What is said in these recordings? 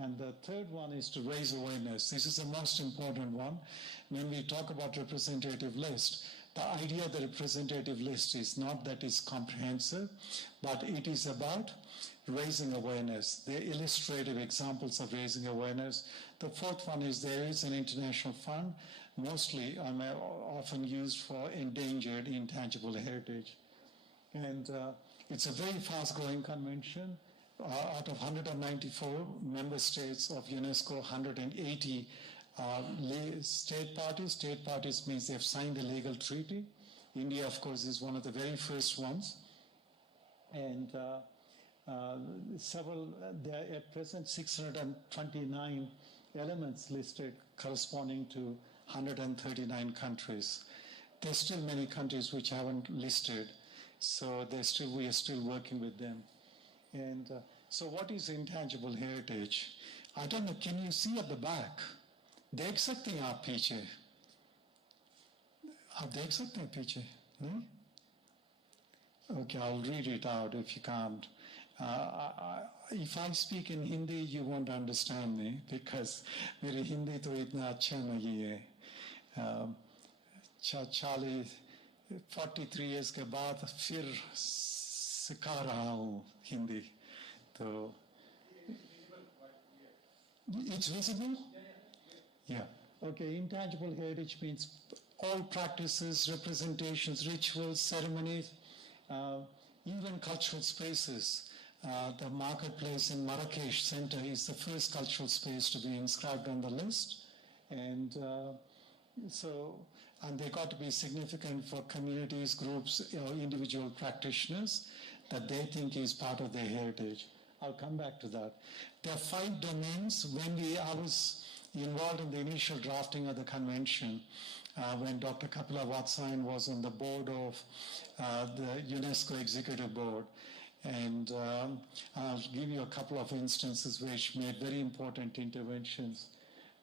And the third one is to raise awareness. This is the most important one. When we talk about representative list, the idea of the representative list is not that it's comprehensive, but it is about raising awareness. They're illustrative examples of raising awareness. The fourth one is there is an international fund, mostly often used for endangered intangible heritage. And it's a very fast-growing convention. Out of 194 member states of UNESCO, 180 state parties. State parties means they've signed a legal treaty. India, of course, is one of the very first ones. And there are at present 629 elements listed corresponding to 139 countries. There's still many countries which haven't listed, so we are still working with them. And so what is intangible heritage? I don't know, can you see at the back? देख सकते हैं आप पीछे? आप देख सकते हैं पीछे? No? Okay, I'll read it out if you can't. If I speak in Hindi, you won't understand me because मेरी हिंदी तो इतना अच्छा नहीं है. 43 years के बाद फिर सिखा रहा हूँ हिंदी. तो it's visible? Yeah. Okay, intangible heritage means all practices, representations, rituals, ceremonies, even cultural spaces. The marketplace in Marrakesh Center is the first cultural space to be inscribed on the list. And and they got to be significant for communities, groups, individual practitioners that they think is part of their heritage. I'll come back to that. There are 5 domains. I was involved in the initial drafting of the convention when Dr. Kapila Vatsyayan was on the board of the UNESCO Executive Board. And I'll give you a couple of instances which made very important interventions.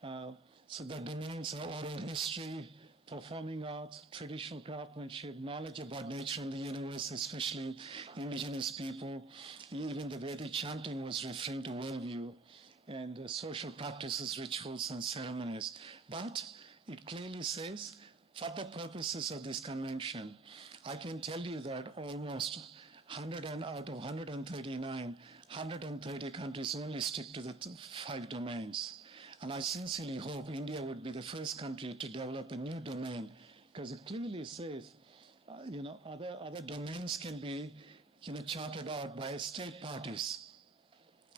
So the domains are oral history, performing arts, traditional craftsmanship, knowledge about nature and the universe, especially indigenous people. Even the Vedic chanting was referring to worldview, and social practices, rituals, and ceremonies. But it clearly says, for the purposes of this convention, I can tell you that almost 100 out of 139, 130 countries only stick to the 5 domains. And I sincerely hope India would be the first country to develop a new domain, because it clearly says, other domains can be, charted out by state parties.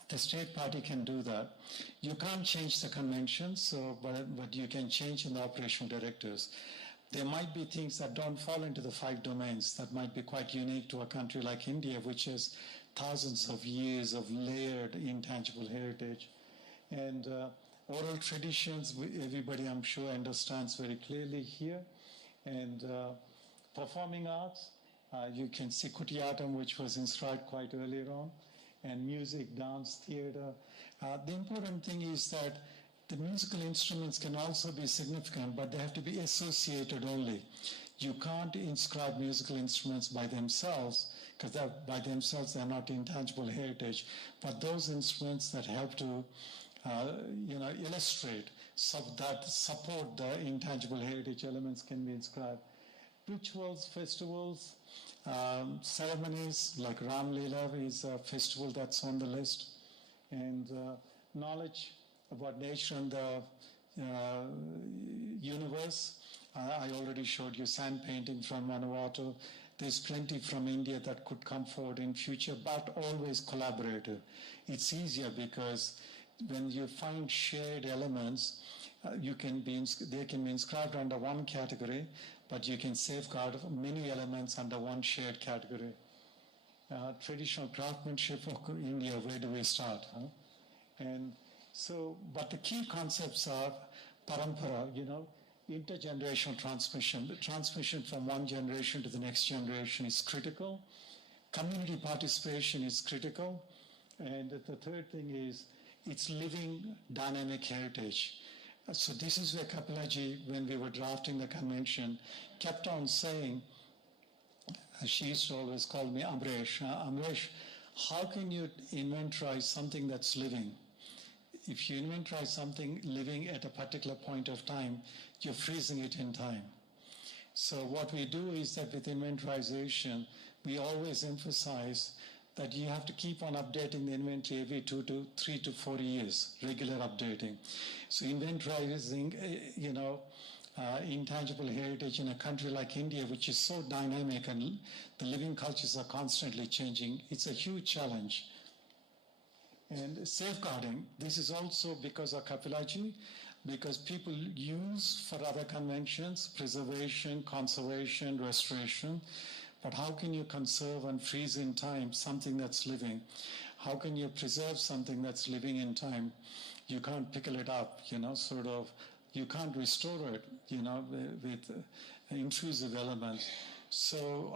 The state party can do that. You can't change the convention, but you can change in the operational directives. There might be things that don't fall into the 5 domains that might be quite unique to a country like India, which has thousands of years of layered intangible heritage. And oral traditions, everybody I'm sure understands very clearly here. And performing arts, you can see Kutiyatam, which was inscribed quite earlier on, and music, dance, theater. The important thing is that the musical instruments can also be significant, but they have to be associated only. You can't inscribe musical instruments by themselves, because by themselves they're not intangible heritage. But those instruments that help to illustrate, that support the intangible heritage elements can be inscribed. Rituals, festivals, ceremonies like Ram Leela is a festival that's on the list, and knowledge about nature and the universe. I already showed you sand painting from Vanuatu. There's plenty from India that could come forward in future, but always collaborative. It's easier because when you find shared elements, they can be inscribed under one category, but you can safeguard many elements under one shared category. Traditional craftsmanship of India, where do we start? And so, but the key concepts are parampara, intergenerational transmission. The transmission from one generation to the next generation is critical. Community participation is critical. And the third thing is it's living dynamic heritage. So this is where Kapilaji, when we were drafting the convention, kept on saying, she used to always call me Amresh, Amresh, how can you inventorize something that's living? if you inventorize something living at a particular point of time, you're freezing it in time. So what we do is that with inventorization, we always emphasize that you have to keep on updating the inventory every 3 to 4 years, regular updating. So inventorizing, intangible heritage in a country like India, which is so dynamic and the living cultures are constantly changing, it's a huge challenge. And safeguarding, this is also because of Kapilaji, because people use for other conventions, preservation, conservation, restoration, but how can you conserve and freeze in time something that's living? How can you preserve something that's living in time? You can't pickle it up, you can't restore it, with intrusive elements. So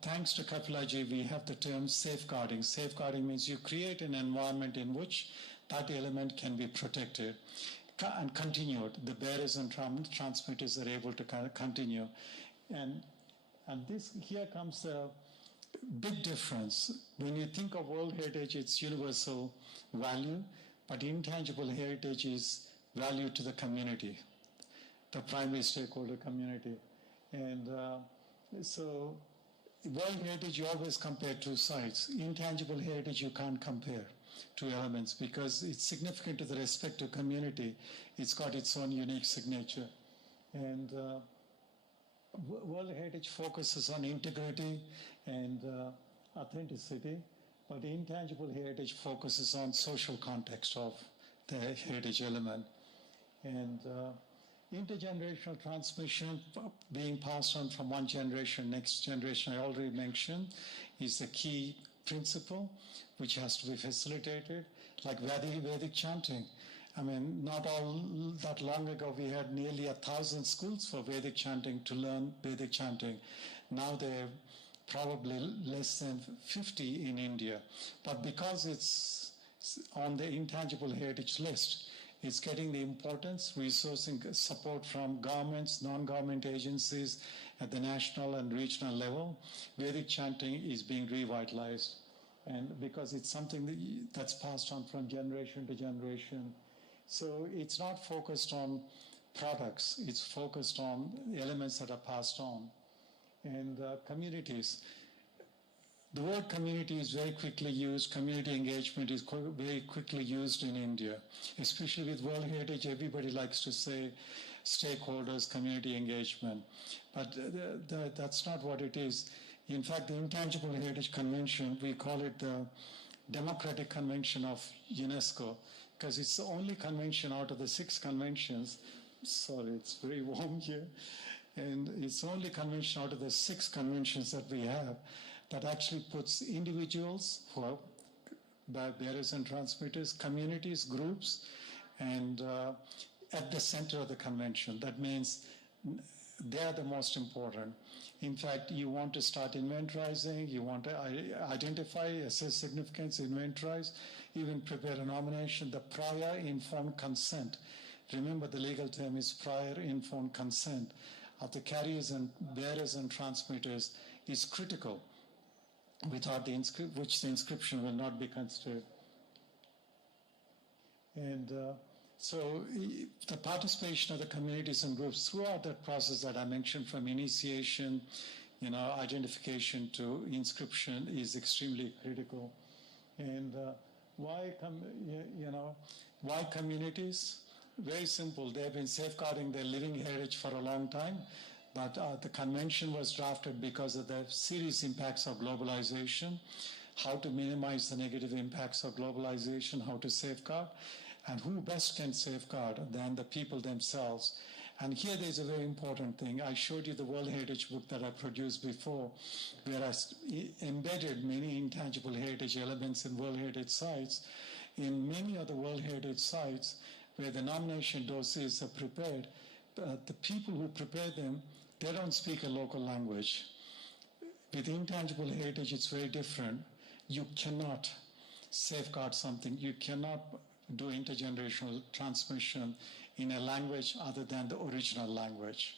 thanks to Kapilaji, we have the term safeguarding. Safeguarding means you create an environment in which that element can be protected and continued. The bearers and transmitters are able to continue. And this here comes the big difference. When you think of World Heritage, it's universal value, but intangible heritage is value to the community, the primary stakeholder community. And so World Heritage, you always compare two sides. Intangible heritage, you can't compare two elements because it's significant to the respective community. It's got its own unique signature. And World Heritage focuses on integrity and authenticity, but the intangible heritage focuses on social context of the heritage element. And intergenerational transmission being passed on from one generation, next generation, I already mentioned, is the key principle which has to be facilitated, like Vedic chanting. I mean, not all that long ago, we had nearly 1,000 schools for Vedic chanting to learn Vedic chanting. Now there are probably less than 50 in India. But because it's on the intangible heritage list, it's getting the importance, resourcing support from governments, non-government agencies at the national and regional level. Vedic chanting is being revitalized. And because it's something that's passed on from generation to generation. So it's not focused on products, it's focused on elements that are passed on. And communities. The word community is very quickly used. Community engagement is very quickly used in India. Especially with World Heritage, everybody likes to say stakeholders, community engagement. But that's not what it is. In fact, the Intangible Heritage Convention, we call it the Democratic Convention of UNESCO, because it's the only convention out of the 6 conventions. Sorry, it's very warm here. And it's the only convention out of the 6 conventions that we have that actually puts individuals who are bearers and transmitters, communities, groups, and at the center of the convention. That means they're the most important. In fact, you want to start inventorizing, you want to identify, assess significance, inventorize, even prepare a nomination, the prior informed consent. Remember, the legal term is prior informed consent of the carriers and bearers and transmitters is critical, without which the inscription will not be considered. And so the participation of the communities and groups throughout that process that I mentioned, from initiation, identification to inscription, is extremely critical. And why communities? Very simple. They've been safeguarding their living heritage for a long time, but the convention was drafted because of the serious impacts of globalization, how to minimize the negative impacts of globalization, how to safeguard, and who best can safeguard than the people themselves. And here there's a very important thing. I showed you the World Heritage book that I produced before, where I embedded many intangible heritage elements in World Heritage sites. In many of the World Heritage sites, where the nomination dossiers are prepared, the people who prepare them, they don't speak a local language. With intangible heritage, it's very different. You cannot safeguard something. You cannot do intergenerational transmission in a language other than the original language.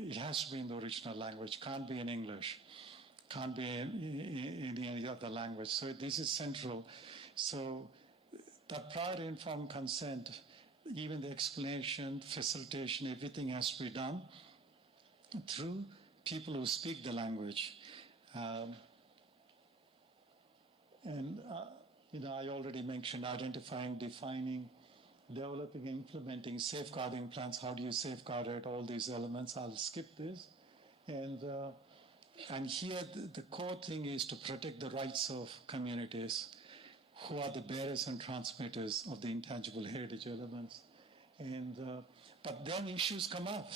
It has to be in the original language. Can't be in English. Can't be in any other language. So this is central. So That prior informed consent, even the explanation, facilitation, everything has to be done through people who speak the language. I already mentioned identifying, defining, developing, implementing, safeguarding plans. How do you safeguard it? All these elements. I'll skip this. And here the core thing is to protect the rights of communities who are the bearers and transmitters of the intangible heritage elements. But then issues come up.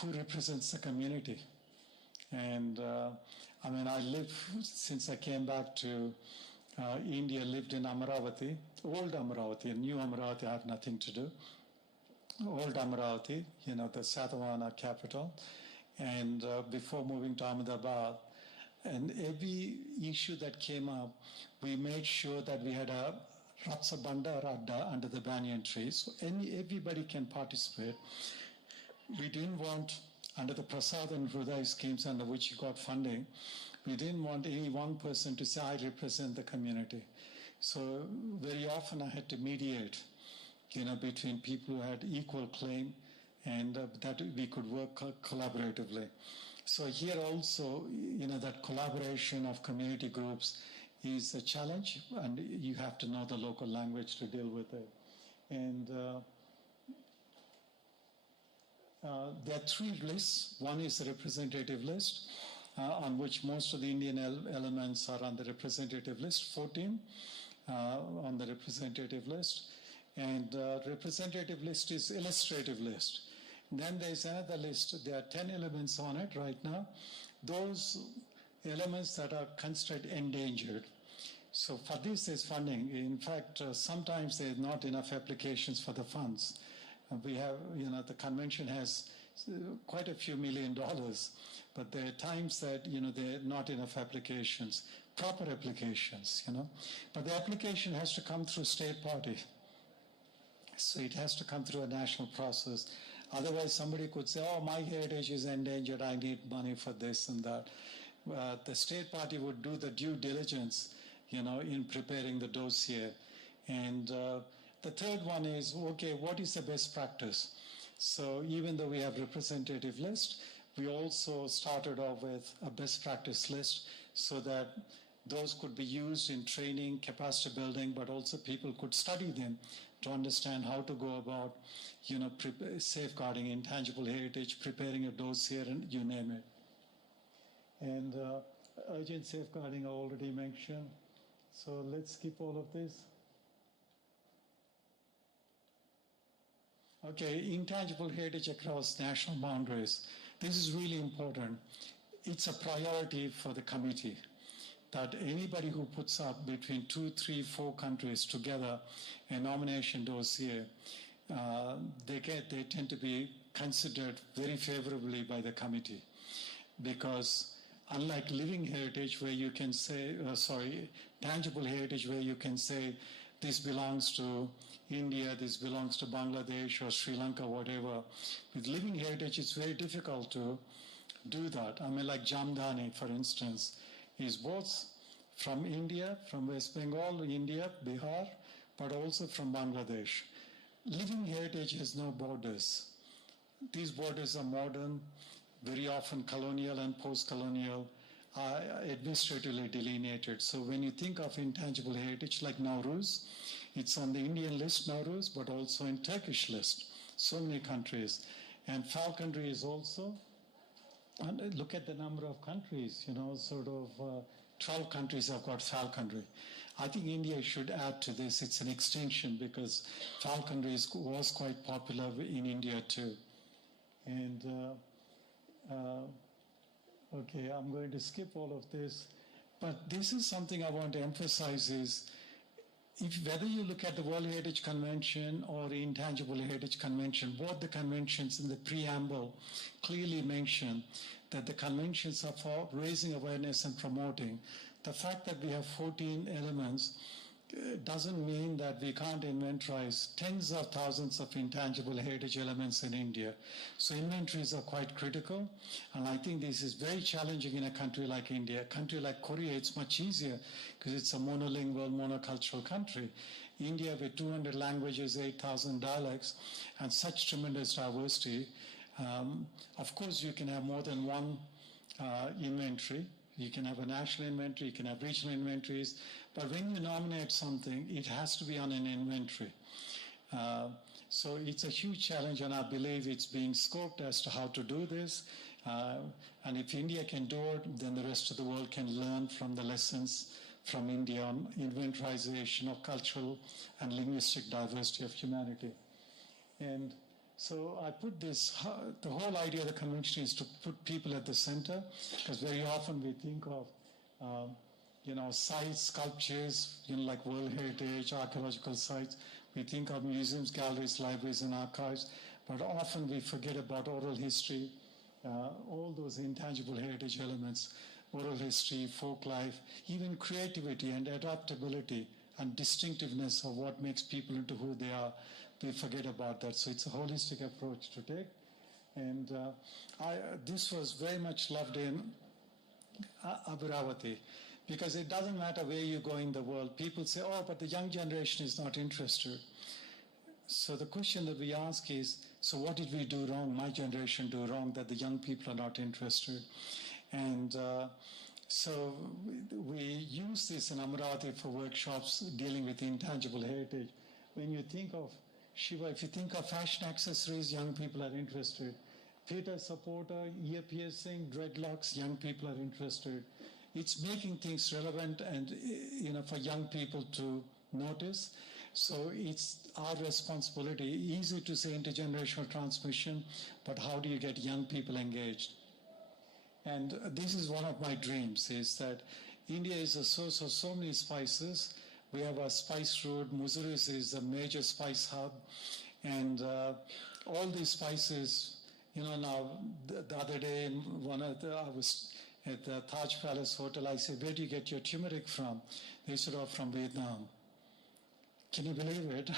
Who represents the community? And I live, since I came back to India, lived in Amaravati, old Amaravati, and new Amaravati I have nothing to do. Old Amaravati, the Satavahana capital. And before moving to Ahmedabad, and every issue that came up, we made sure that we had a Ratsa Bandar Adda under the banyan tree, so everybody can participate. We didn't want, under the Prasad and Hruday schemes under which you got funding, we didn't want any one person to say, I represent the community. So very often I had to mediate, between people who had equal claim and that we could work collaboratively. So here also, that collaboration of community groups is a challenge, and you have to know the local language to deal with it. And there are three lists. One is a representative list, on which most of the Indian elements are on the representative list, 14 on the representative list. And representative list is illustrative list. Then there's another list. There are 10 elements on it right now. Those elements that are considered endangered. So for this, there's funding. In fact, sometimes there's not enough applications for the funds. We have, the convention has quite a few $1 million, but there are times that, there are not enough applications, proper applications, But the application has to come through state party. So it has to come through a national process. Otherwise, somebody could say, oh, my heritage is endangered, I need money for this and that. The state party would do the due diligence, in preparing the dossier. And the third one is, okay, what is the best practice? So even though we have representative list, we also started off with a best practice list so that those could be used in training, capacity building, but also people could study them to understand how to go about, safeguarding intangible heritage, preparing a dossier, and you name it. And urgent safeguarding I already mentioned. So let's skip all of this. Okay, intangible heritage across national boundaries. This is really important. It's a priority for the committee that anybody who puts up between 2, 3, 4 countries together a nomination dossier, they tend to be considered very favorably by the committee, because unlike living heritage where you can say, tangible heritage where you can say this belongs to India, this belongs to Bangladesh or Sri Lanka, whatever. With living heritage, it's very difficult to do that. Like Jamdani, for instance, is both from India, from West Bengal, India, Bihar, but also from Bangladesh. Living heritage has no borders. These borders are modern, very often colonial and post-colonial, administratively delineated. So when you think of intangible heritage like Nauruz, it's on the Indian list, Nauruz, but also in Turkish list, so many countries. And falconry is also, and look at the number of countries, 12 countries have got falconry. I think India should add to this. It's an extension because falconry was quite popular in India too. And okay, I'm going to skip all of this. But this is something I want to emphasize is, whether you look at the World Heritage Convention or the Intangible Heritage Convention, both the conventions in the preamble clearly mention that the conventions are for raising awareness and promoting. The fact that we have 14 elements doesn't mean that we can't inventorize tens of thousands of intangible heritage elements in India. So inventories are quite critical, and I think this is very challenging in a country like India. A country like Korea, it's much easier because it's a monolingual, monocultural country. India with 200 languages, 8,000 dialects, and such tremendous diversity. Of course, you can have more than one inventory. You can have a national inventory, you can have regional inventories, but when you nominate something, it has to be on an inventory. So it's a huge challenge, and I believe it's being scoped as to how to do this. And if India can do it, then the rest of the world can learn from the lessons from India on inventorization of cultural and linguistic diversity of humanity. And so I put this, the whole idea of the convention is to put people at the center, because very often we think of, sites, sculptures, like World Heritage, archaeological sites. We think of museums, galleries, libraries, and archives, but often we forget about oral history, all those intangible heritage elements, oral history, folk life, even creativity and adaptability and distinctiveness of what makes people into who they are. We forget about that. So it's a holistic approach to take. And this was very much loved in Abhiravati, because it doesn't matter where you go in the world. People say, oh, but the young generation is not interested. So the question that we ask is, so what did we do wrong, my generation do wrong, that the young people are not interested? And so we use this in Amravati for workshops dealing with intangible heritage. When you think of Shiva, if you think of fashion accessories, young people are interested. Theatre supporter, ear piercing, dreadlocks, young people are interested. It's making things relevant and, for young people to notice. So it's our responsibility. Easy to say intergenerational transmission, but how do you get young people engaged? And this is one of my dreams, is that India is a source of so many spices. We have a spice route. Mysuru is a major spice hub. And all these spices, now the other day I was at the Taj Palace Hotel. I said, where do you get your turmeric from? They said, oh, from Vietnam. Can you believe it?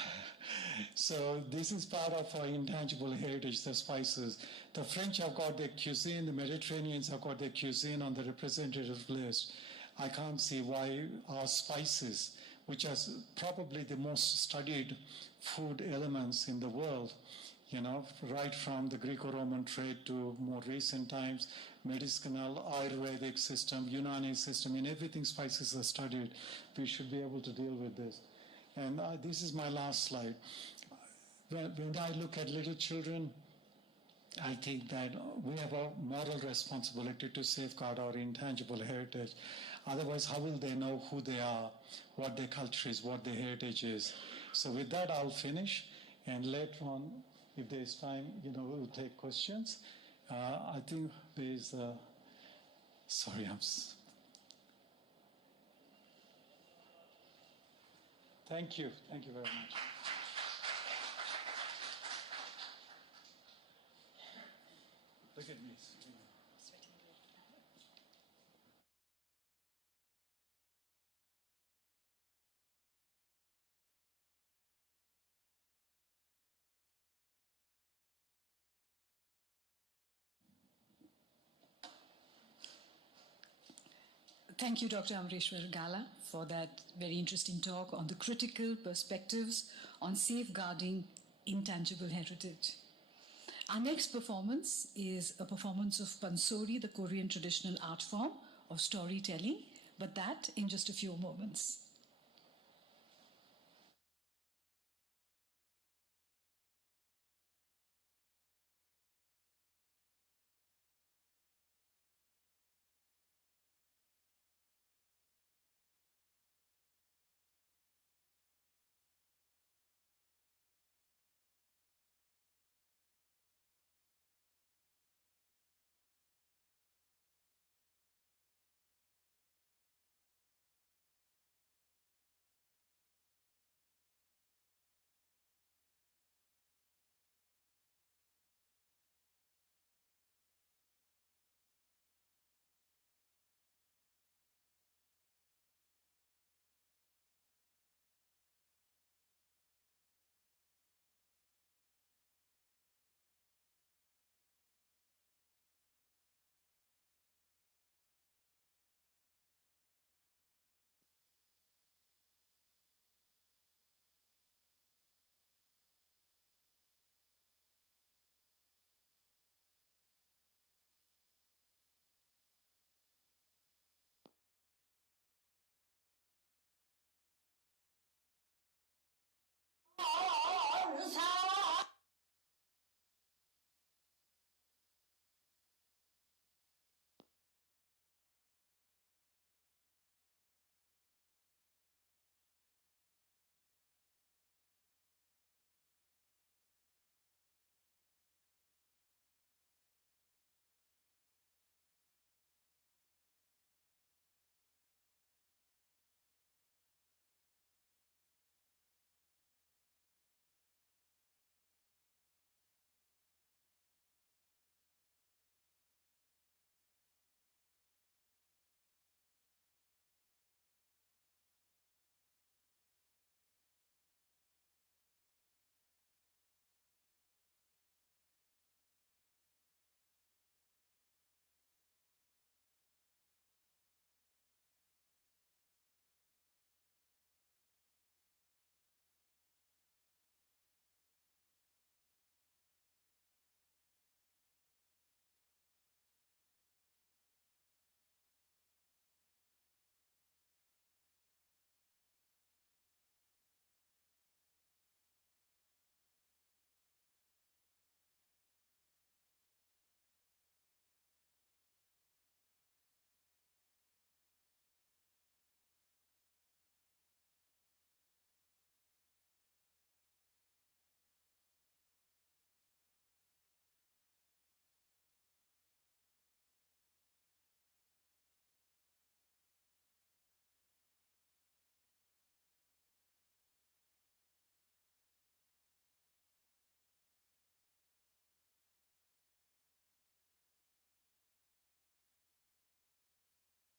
So this is part of our intangible heritage, the spices. The French have got their cuisine, the Mediterraneans have got their cuisine on the representative list. I can't see why our spices, which are probably the most studied food elements in the world, right from the Greco-Roman trade to more recent times, medicinal, Ayurvedic system, Unani system, in everything spices are studied. We should be able to deal with this. And this is my last slide. When I look at little children, I think that we have a moral responsibility to safeguard our intangible heritage. Otherwise, how will they know who they are, what their culture is, what their heritage is? So with that, I'll finish. And later on, if there's time, we'll take questions. I think there's, sorry, Thank you. Thank you very much. Look at me. Thank you, Dr. Amreshwar Gala, for that very interesting talk on the critical perspectives on safeguarding intangible heritage. Our next performance is a performance of Pansori, the Korean traditional art form of storytelling, but that in just a few moments.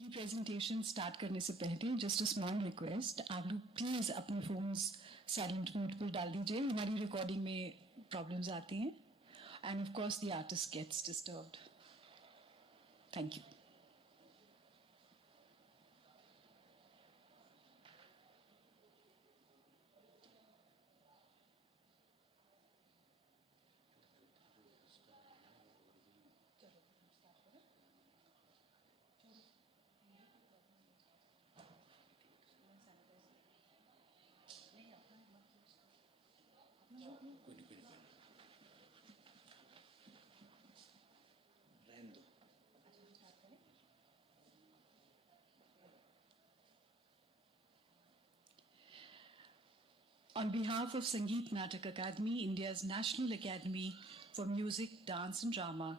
ये presentation start करने से पहले just a small request, आप लोग please अपने phones silent mode पर डाल दीजिए, हमारी रिकॉर्डिंग में प्रॉब्लम्स आती हैं and of course the artist gets disturbed. Thank you. On behalf of Sangeet Natak Academy, India's National Academy for Music, Dance and Drama,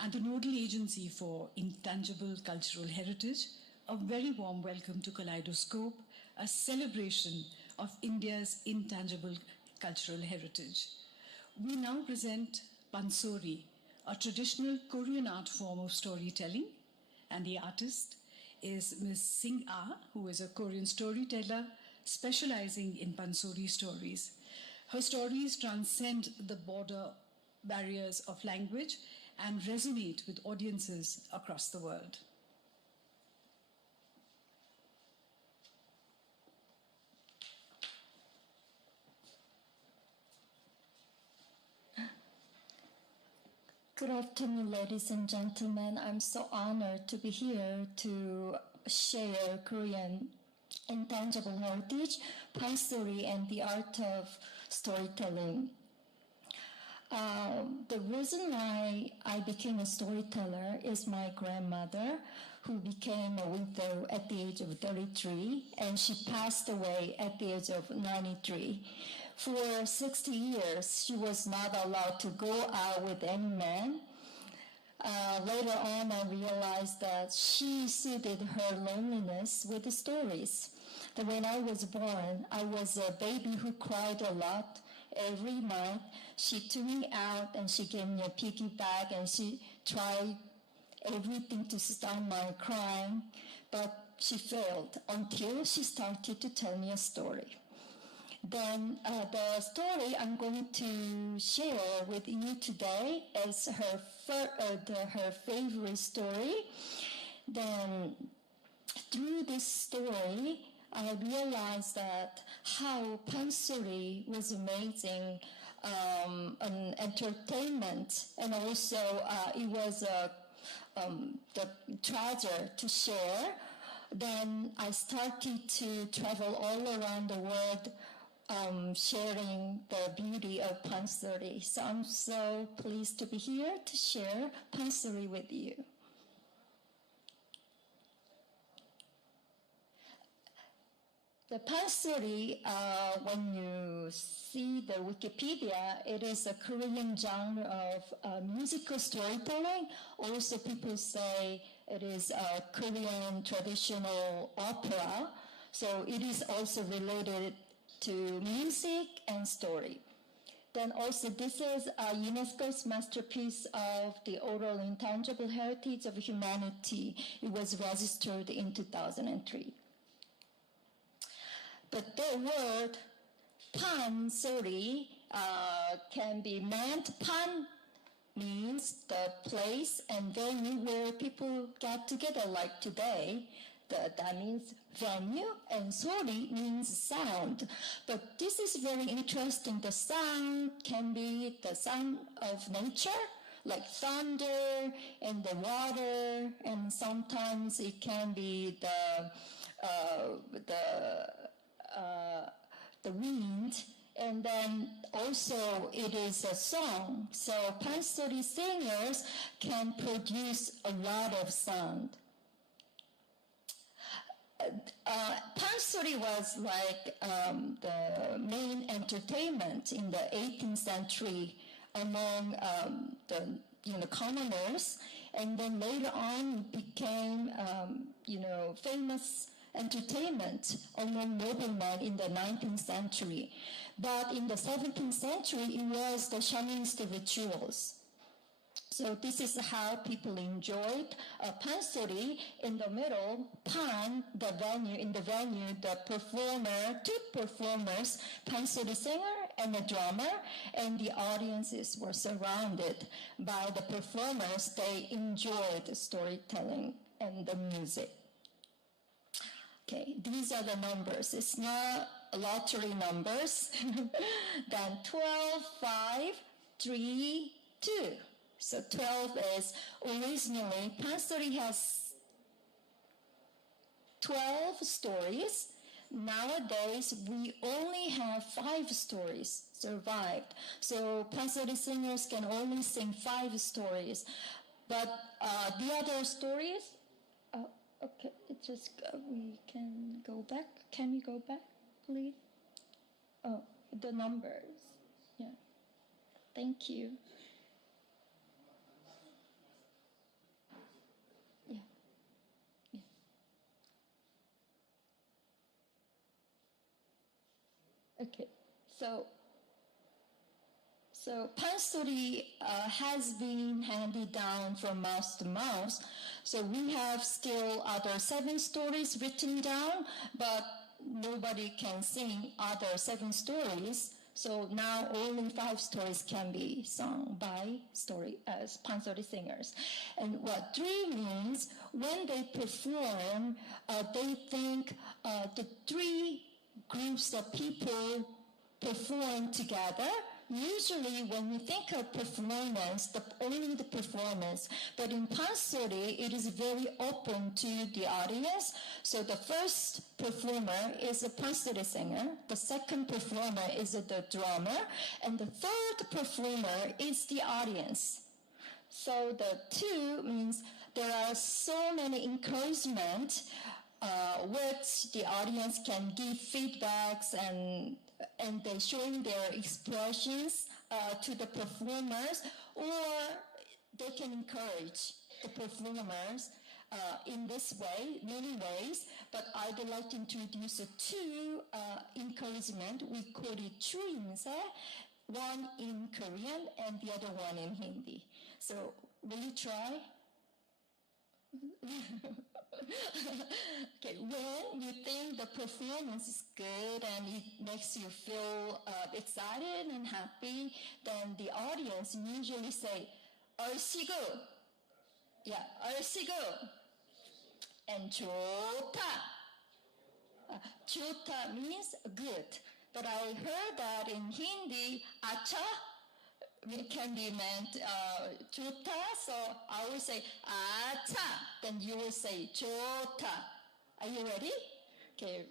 and the nodal agency for intangible cultural heritage, a very warm welcome to Kaleidoscope, a celebration of India's intangible cultural heritage. We now present Pansori, a traditional Korean art form of storytelling, and the artist is Ms. Sing Ah, who is a Korean storyteller specializing in Pansori stories. Her stories transcend the border barriers of language and resonate with audiences across the world. Good afternoon, ladies and gentlemen. I'm so honored to be here to share Korean intangible heritage, Pansori, and the art of storytelling. The reason why I became a storyteller is my grandmother, who became a widow at the age of 33, and she passed away at the age of 93. For 60 years, she was not allowed to go out with any man. Later on, I realized that she soothed her loneliness with the stories. That when I was born, I was a baby who cried a lot. Every night, she took me out and she gave me a piggyback and she tried everything to stop my crying, but she failed until she started to tell me a story. Then the story I'm going to share with you today is her favorite story. Then through this story, I realized that how Pansori was amazing, an entertainment, and also it was the treasure to share. Then I started to travel all around the world sharing the beauty of Pansori. So I'm so pleased to be here to share Pansori with you. The Pansori, when you see the Wikipedia, it is a Korean genre of musical storytelling. Also, people say it is a Korean traditional opera. So it is also related to music and story. Then also this is UNESCO's masterpiece of the oral intangible heritage of humanity. It was registered in 2003. But the word Pansori can be meant. Pan means the place and venue where people get together, like today. That means venue, and sori means sound. But this is very interesting. The sound can be the sound of nature, like thunder and the water, and sometimes it can be the wind, and then also it is a song. So Pansori singers can produce a lot of sound. Pansori was like the main entertainment in the 18th century among the commoners, and then later on became famous entertainment among noblemen in the 19th century. But in the 17th century, it was the shamanistic rituals. So this is how people enjoyed Pansori. In the middle, Pan, the venue, in the venue, the performer, two performers, Pansori singer and a drummer, and the audiences were surrounded by the performers. They enjoyed the storytelling and the music. Okay, these are the numbers. It's not lottery numbers. Then 12, 5, 3, 2. So 12 is originally, Pansori has 12 stories. Nowadays, we only have 5 stories survived. So Pansori singers can only sing 5 stories. But the other stories, okay, it's just, we can go back. Can you go back, please? Oh, the numbers. Yeah. Thank you. Okay, so Pansori has been handed down from mouth to mouth. So we have still other 7 stories written down, but nobody can sing other 7 stories. So now only 5 stories can be sung by Pansori singers. And what 3 means, when they perform, they think the 3 groups of people perform together. Usually when we think of performance, only the performance, but in Pansori, it is very open to the audience. So the first performer is a Pansori singer, the second performer is the drummer, and the third performer is the audience. So the 2 means there are so many encouragement which the audience can give feedbacks and they showing their expressions to the performers, or they can encourage the performers in this way, many ways. But I would like to introduce 2 encouragement. We call it 추임새, one in Korean and the other one in Hindi. So will you try? Okay, when you think the performance is good and it makes you feel excited and happy, then the audience usually say, 얼씨구. Yeah, 얼씨구. And 좋다. 좋다 means good. But I heard that in Hindi, acha it can be meant 좋다, so I will say acha, then you will say 좋다. Are you ready? Okay.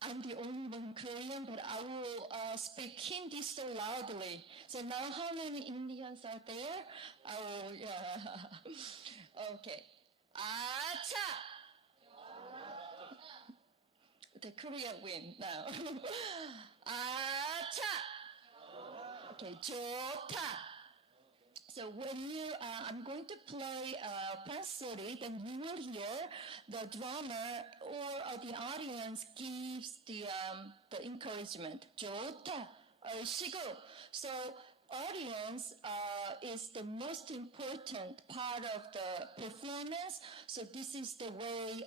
I'm the only one Korean, but I will speak Hindi so loudly. So now how many Indians are there? I will, yeah. Okay. Acha! The Korean win now. Acha! Okay, 좋다. So when I'm going to play Pansori, then you will hear the drummer or the audience gives the encouragement. 좋다, 얼씨구. So audience is the most important part of the performance. So this is the way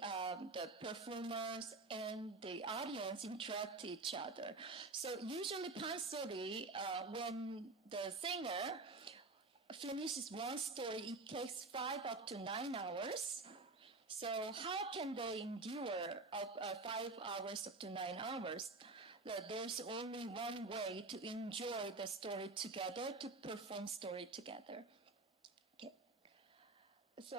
the performers and the audience interact with each other. So usually Pansori, when the singer finishes one story, it takes 5 up to 9 hours. So how can they endure 5 hours up to 9 hours? There's only one way to enjoy the story together, to perform story together. Okay. So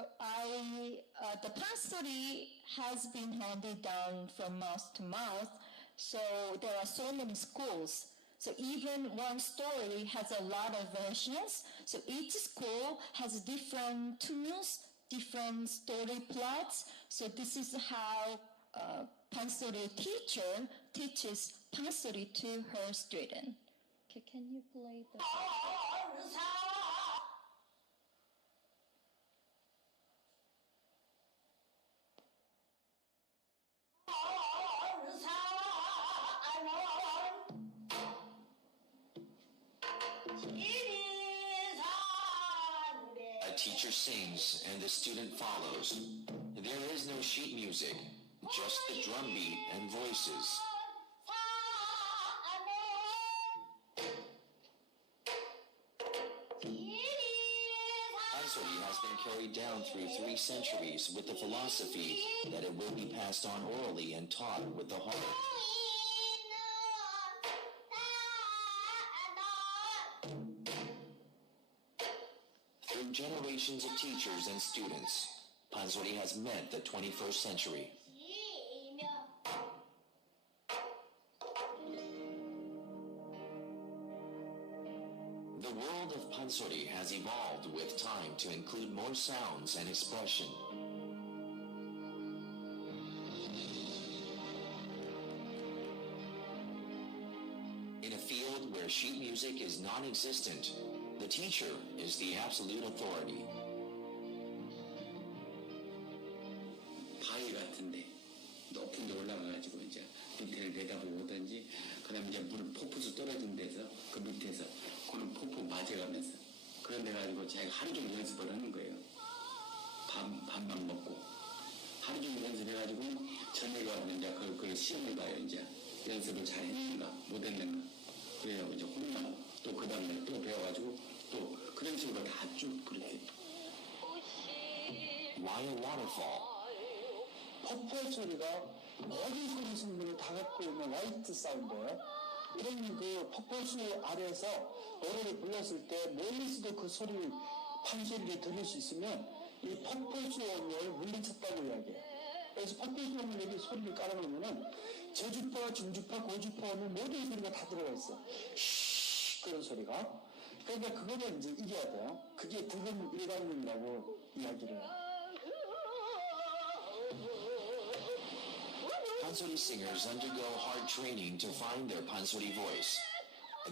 the pansori has been handed down from mouth to mouth. So there are so many schools. So even one story has a lot of versions. So each school has different tunes, different story plots. So this is how pansori teacher teaches pansori to her student. Okay, can you play the... A teacher sings and the student follows. There is no sheet music, just the drum beat and voices. Pansori has been carried down through 3 centuries with the philosophy that it will be passed on orally and taught with the heart. Through generations of teachers and students, Pansori has met the 21st century. The world of Pansori has evolved with time to include more sounds and expression. In a field where sheet music is non-existent, the teacher is the absolute authority. 바위 같은데 높은 데 올라가가지고 이제 밑에를 내다보든지 그다음에 이제 물 폭포수 떨어진 데서 그 밑에서 그는 폭포 맞아가면서 그런 데 가지고 자기가 하루 종일 연습을 하는 거예요. 밥만 먹고 하루 종일 연습해가지고 저녁에 와서 이제 그걸 시험을 봐요. 이제 연습을 잘 했는가 못 했는가 그래가지고 이제 혼나고 또 그 다음에 또 배워가지고 또 그런 식으로 다 쭉 그렇게. Why a waterfall? 폭포 소리가 모든 소리 성분을 다 갖고 있는 화이트 사운드예요. 이런 그 폭포수 아래에서 노래를 불렀을 때 멀리서도 그 소리, 판소리를 들을 수 있으면 이 폭포수원을 물리쳤다고 이야기해요. 그래서 폭포수원을 소리를 깔아놓으면은 저주파, 중주파, 고주파는 모든 소리가 다 들어가 있어. 쉬 그런 소리가. 그러니까 그거를 이제 이겨야 돼요. 그게 득음 일관능이라고 이야기를 해요. Pansori singers undergo hard training to find their Pansori voice.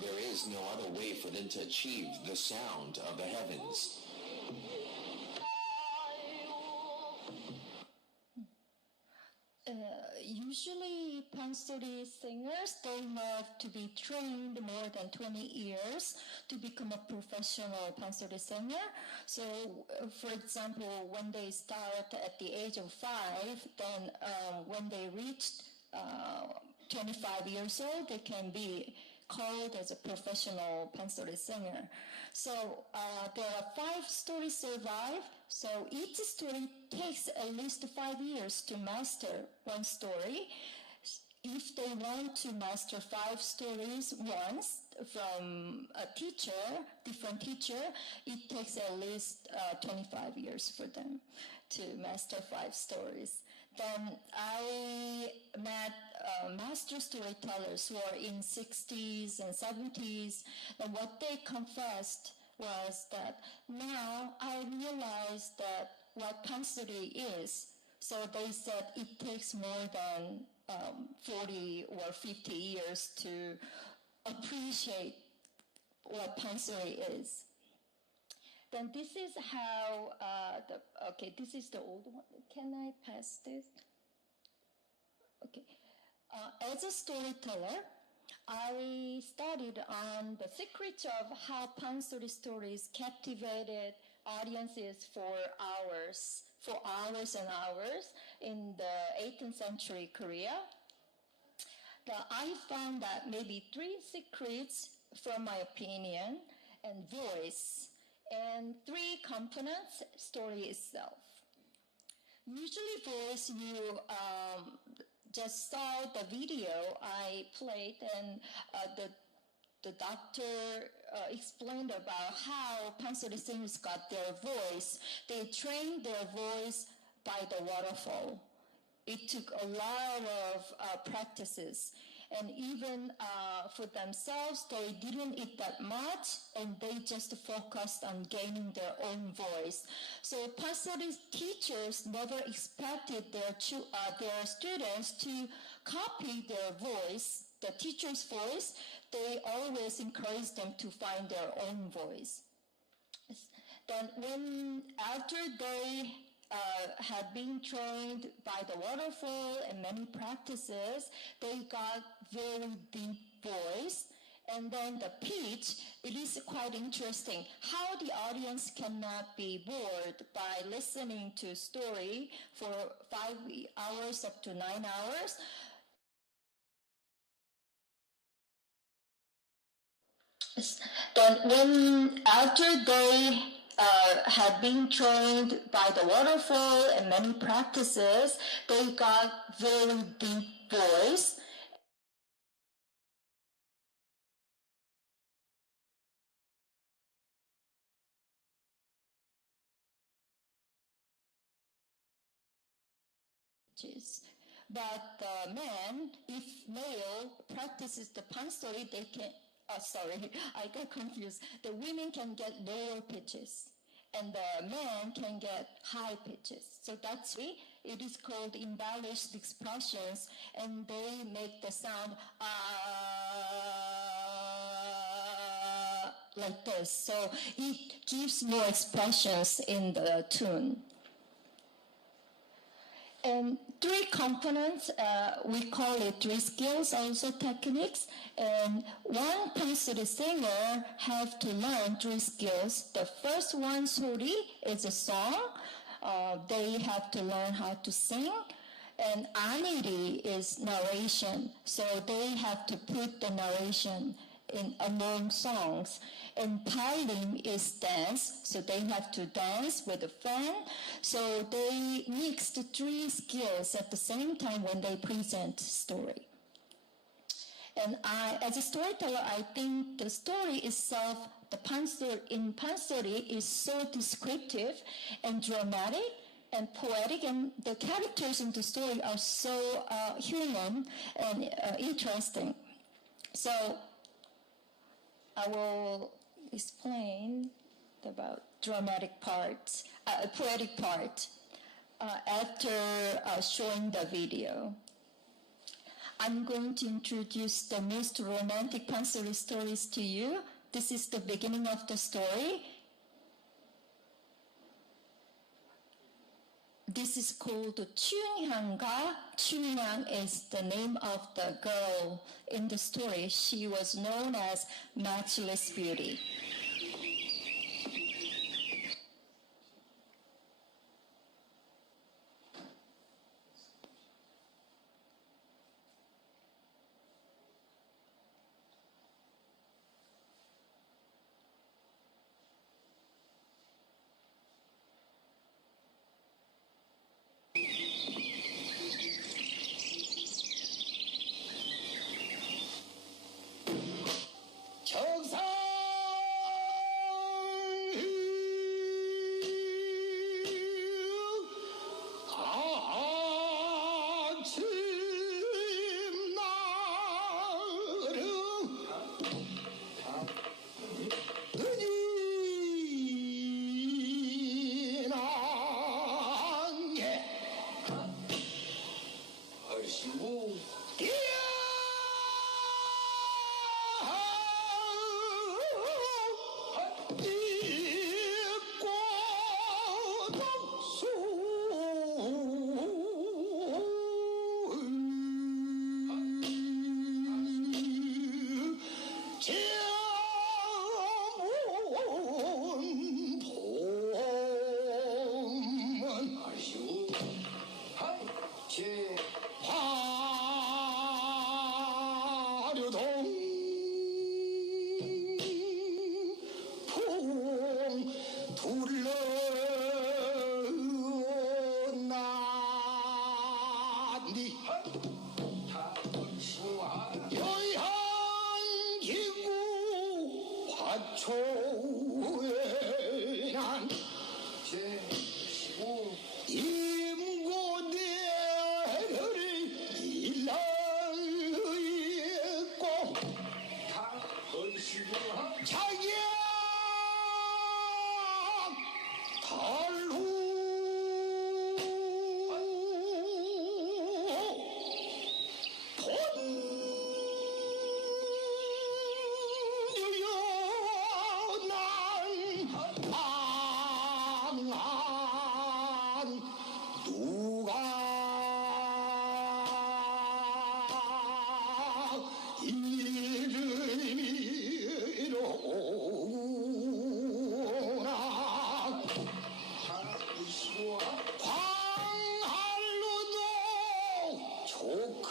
There is no other way for them to achieve the sound of the heavens. Usually pansori singers, they have to be trained more than 20 years to become a professional pansori singer. So, for example, when they start at the age of 5, then when they reach 25 years old, they can be called as a professional pansori singer. So there are 5 stories survive. So each story takes at least 5 years to master one story. If they want to master 5 stories once from a teacher, different teacher, it takes at least 25 years for them to master 5 stories. then I met master storytellers who are in 60s and 70s, and what they confessed was that now I realized that what pansori is. So they said it takes more than 40 or 50 years to appreciate what pansori is. Then this is how, this is the old one. Can I pass this? Okay. As a storyteller, I studied on the secrets of how pansori stories captivated audiences for hours and hours in the 18th century Korea. I found that maybe 3 secrets from my opinion, and voice, and 3 components, story itself. Usually voice, you just saw the video I played, and the doctor explained about how pansori singers got their voice. They trained their voice by the waterfall. It took a lot of practices. And even for themselves, they didn't eat that much, and they just focused on gaining their own voice. So pansori teachers never expected their students to copy their voice, the teacher's voice. They always encouraged them to find their own voice. Then after they had been trained by the waterfall and many practices, they got very deep voice. And then the pitch, it is quite interesting how the audience cannot be bored by listening to a story for 5 hours up to 9 hours. Then after they had been trained by the waterfall and many practices, they got very deep voice. But the man, if male practices the pansori, they can, I got confused. The women can get lower pitches, and the man can get high pitches. So that's why it is called embellished expressions, and they make the sound like this. So it gives more expressions in the tune. And 3 components, we call it 3 skills, also techniques. And one pansori singer have to learn 3 skills. The first one, sori, is a song. They have to learn how to sing. And aniri is narration. So they have to put the narration in among songs. And palim is dance, so they have to dance with a fan. So they mix the 3 skills at the same time when they present story. And as a storyteller, I think the story itself, in pansori, is so descriptive and dramatic and poetic, and the characters in the story are so human and interesting. So I will explain about dramatic part, poetic part, after showing the video. I'm going to introduce the most romantic pansori stories to you. This is the beginning of the story. This is called Chunhyanga. Chunhyang is the name of the girl in the story. She was known as Matchless Beauty. 둘러나니 여향기구 화초에 난 임고대를 일러있고 자기야 달후 본유연한 누가 이름이로구나 광활로도 조커니와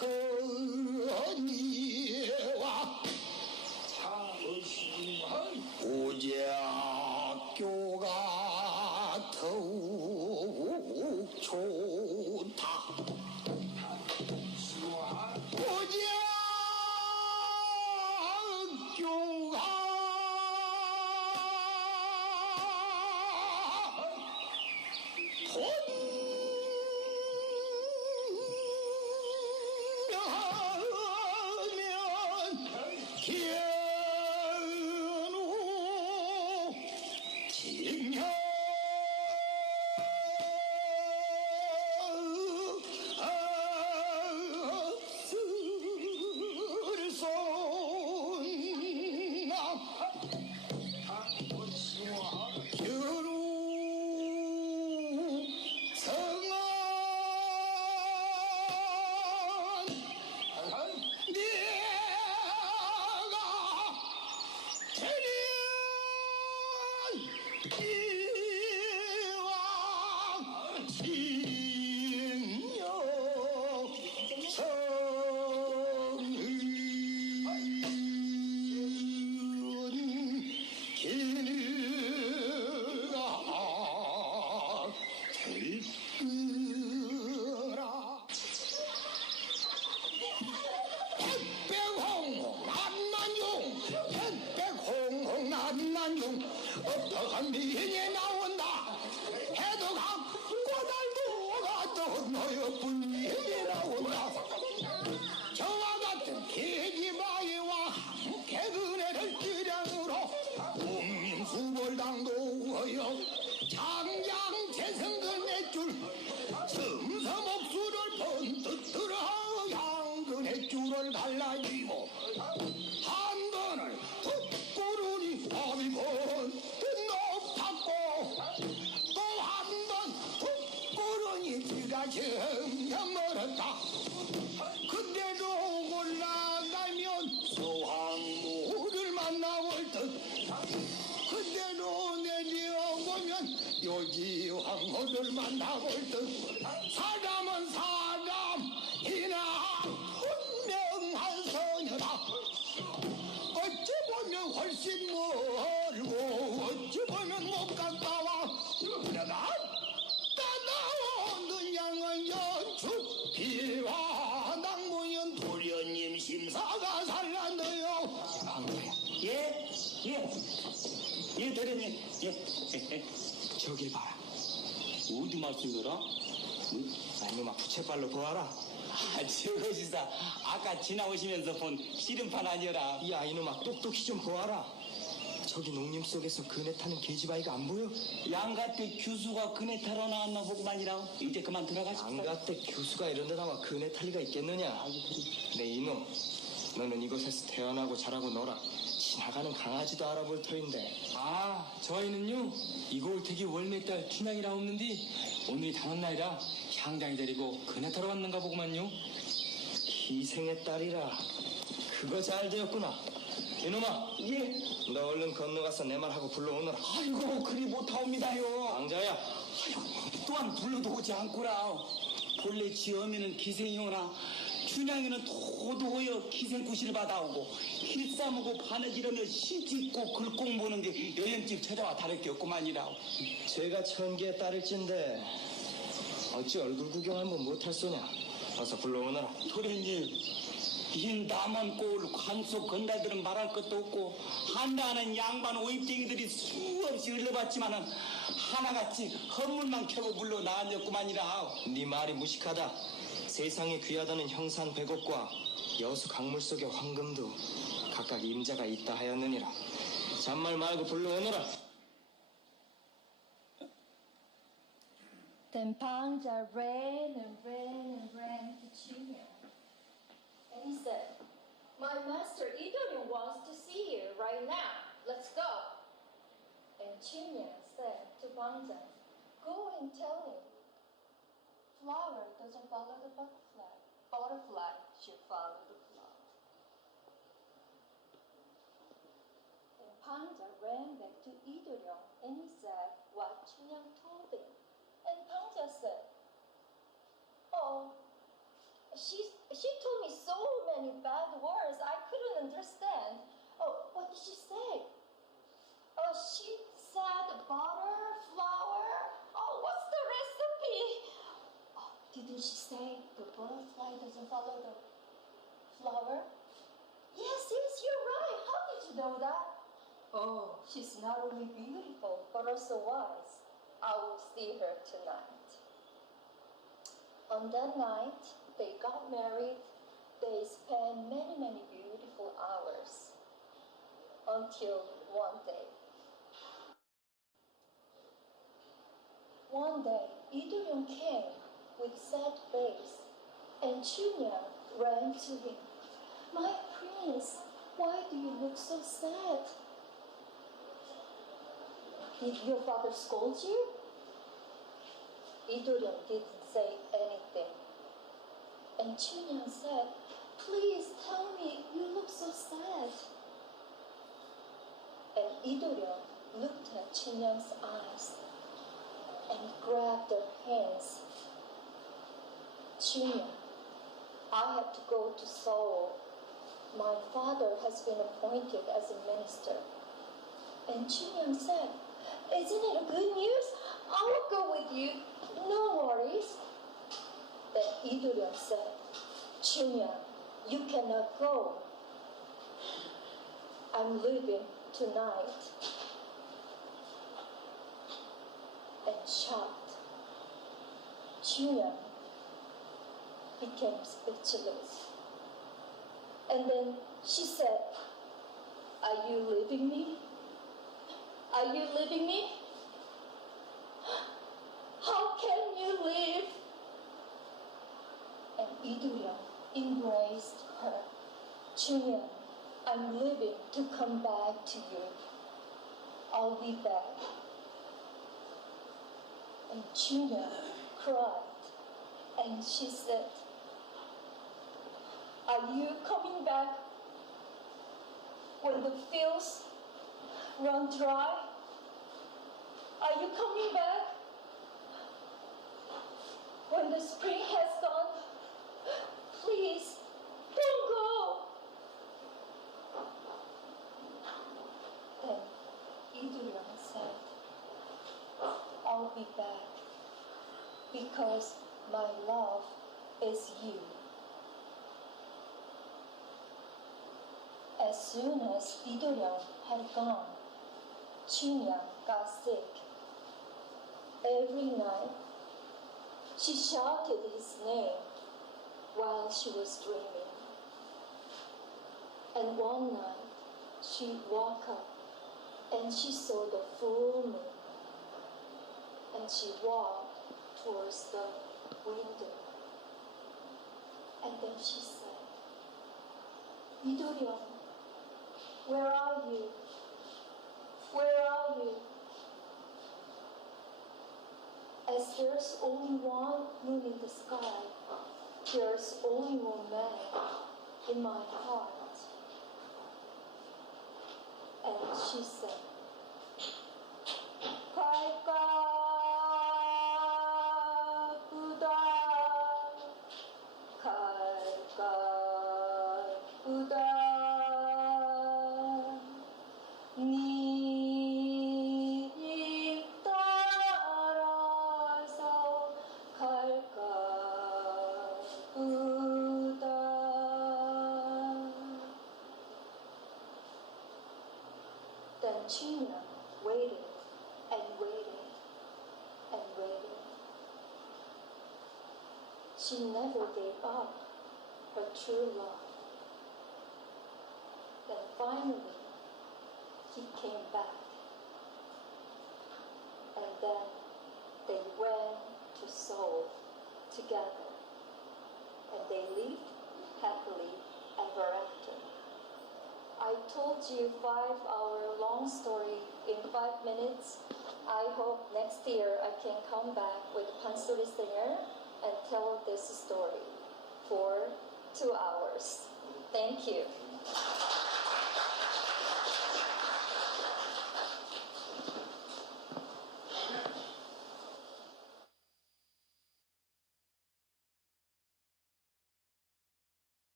오제학교가 더욱 좋다. 오제학교가 본명하면 기현우 징현 어떠한 미행에 나온다 해도 갖고 달도가 또 너여뿐 미행에 나온다 저와 같은 계기바위와 함께 그네를 뛰량으로 국민수벌당도하여 장장 재성근 넷줄 섬섬 옥수를 번뜩 들어 양근 넷줄을 갈라지고 한 번을 툭 구르니 밤이 번뜩 높았고 또 한 번 툭 구르니 비가 점점 멀었다 그때도 올라가면 소황모를 만나볼 듯 그때도 내려보면 요지황모를 만나볼 듯 사람은 사람이나 분명한 소녀다 어찌 보면 훨씬 멀고 어찌 보면 못 가까워 내가 따다오는 양은 연축 비와 낭무연 도련님 심사가 살란다요 예? 예? 예, 대련님. 예. 저길 봐라. 어디 말씀더라? 응? 아니 막 부채발로 보아라. 아, 저것이사 아까 지나오시면서 본 씨름판 아니어라. 야 이놈아 똑똑히 좀 보아라. 저기 농림 속에서 그네 타는 계집아이가 안 보여? 양가때 교수가 그네 타러 나왔나 보고만이라. 이제 그만 들어가십시오. 안가때 교수가 이런 데 나와 그네 탈 리가 있겠느냐? 내 이놈 너는 이곳에서 태어나고 자라고 놀아. 지나가는 강아지도 알아볼 터인데. 아, 저희는요 이골택이 월매달 춘향이라 없는데 오늘이 당한 날이라 향장이 데리고 그네 타러 왔는가 보구만요. 희생의 딸이라. 그거 잘 되었구나. 이놈아. 예. 너 얼른 건너가서 내 말하고 불러오너라. 아이고 그리 못하옵니다요. 왕자야. 또한 불러도 오지 않고라. 본래 지어면은 기생이 오나 춘향이는 도도하여 기생구실 받아오고 힐 싸무고 바느질하며 시 짓고 글 공부하는 게 여행집 처자와 다를 게 없구만이라오. 제가 천기의 딸일진데 어찌 얼굴 구경 한번 못할 소냐. 어서 불러오너라. 도련님, 이 남한 꼴 관속 건달들은 말할 것도 없고 한다는 양반 오입쟁이들이 수없이 흘러봤지만은 하나같이 헛물만 켜고 물러 나앉았구만이라. 네 말이 무식하다. 세상에 귀하다는 형산 100억과 여수 강물 속의 황금도 각각 임자가 있다 하였느니라. 잔말 말고 불러오너라. Then Pangja ran and ran and ran to Chunya. And he said, "My master Idoryon wants to see you right now. Let's go." And Chunya said to Pangja, "Go and tell him, flower doesn't follow the butterfly. Butterfly should follow the flower." And Pangja ran back to Idoryon and he said what Chunya told him. And Pangja said, "Oh, she told me so many bad words I couldn't understand. Oh, what did she say? Oh, she said butter, flour. Oh, what's the recipe? Oh, didn't she say the butterfly doesn't follow the flower? Yes, you're right. How did you know that? Oh, she's not only beautiful, but also wise. I will see her tonight." On that night, they got married. They spent many, many beautiful hours until one day. One day, Idoryon came with sad face, and Chunya ran to him. "My prince, why do you look so sad? Did your father scold you?" Idoryon didn't say anything. And Chunya said, "Please tell me, you look so sad." And Idoryon looked at Chunya's eyes and grabbed her hands. "Chunya, I have to go to Seoul. My father has been appointed as a minister." And Chunya said, "Isn't it good news? I will go with you. No worries." Then Idoryon said, "Chunya, you cannot go. I'm leaving tonight." And shocked, Chunya became speechless. And then she said, "Are you leaving me? Are you leaving me? How can you leave?" And Idoryon embraced her. "Chunya, I'm leaving to come back to you. I'll be back." And Chunya cried, and she said, "Are you coming back when the fields run dry? Are you coming back when the spring has gone? Please, don't go." Then Idoryon said, "I'll be back because my love is you." As soon as Idoryon had gone, Chunya got sick. Every night, she shouted his name while she was dreaming. And one night, she woke up and she saw the full moon. And she walked towards the window. And then she said, "Idoryon, where are you? Where are you?" As there's only one moon in the sky, there's only one man in my heart. And she said, "갈까 부다 갈까 Then China waited and waited and waited. She never gave up her true love. Then finally, he came back. And then they went to Seoul together. And they lived happily ever after. I told you 5-hour long story in 5 minutes. I hope next year I can come back with Pansori singer and tell this story for 2 hours. Thank you.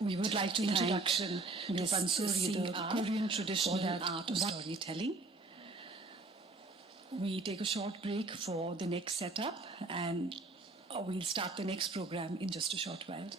We would like to introduction to Pansori, the Korean traditional art of storytelling. We take a short break for the next setup, and we'll start the next program in just a short while.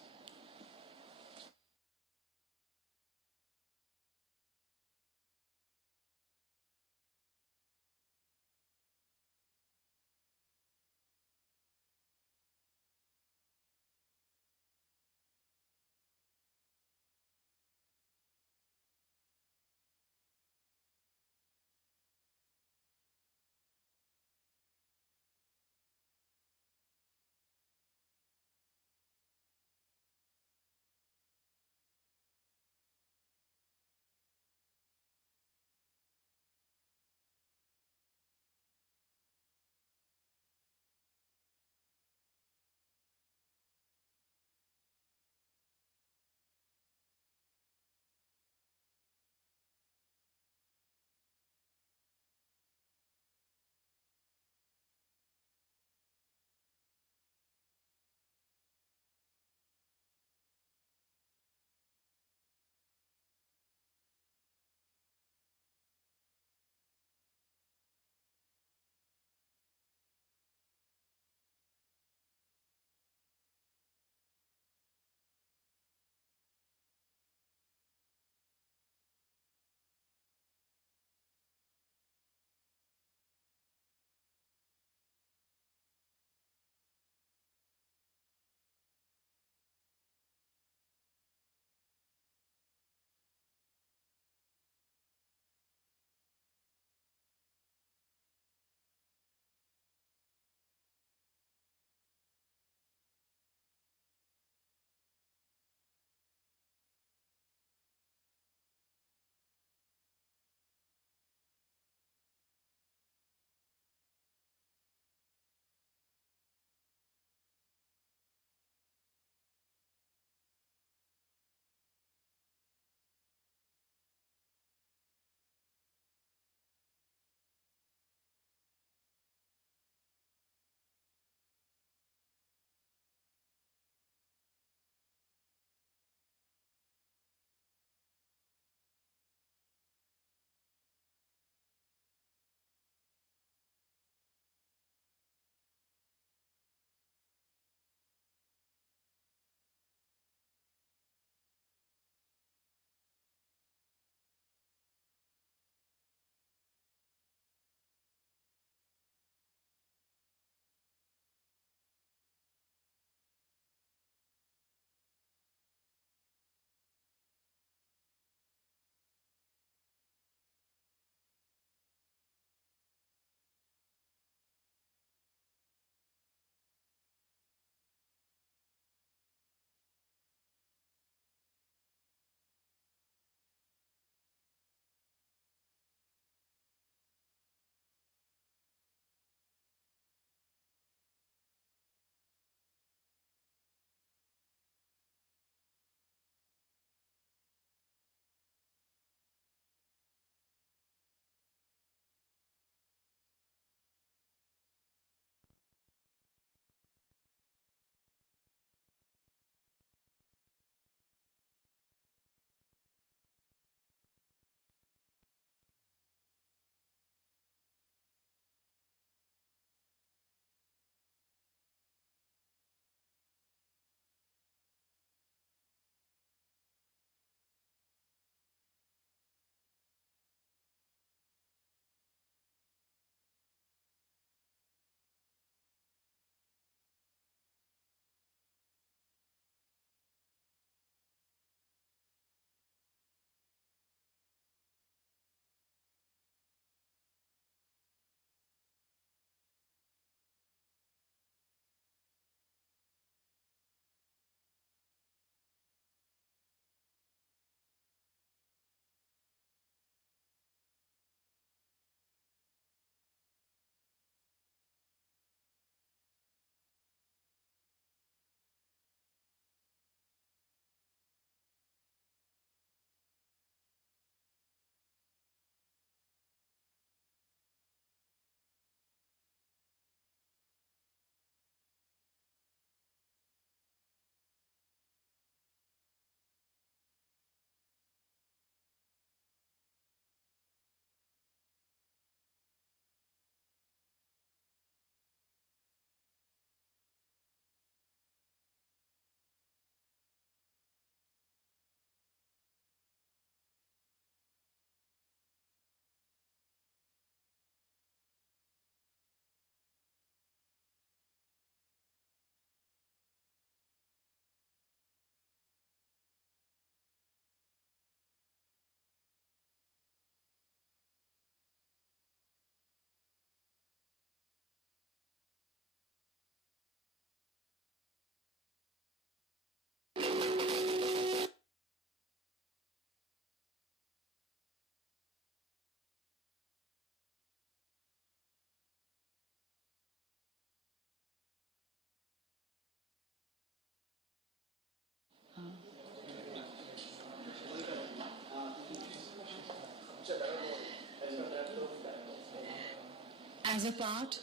As a part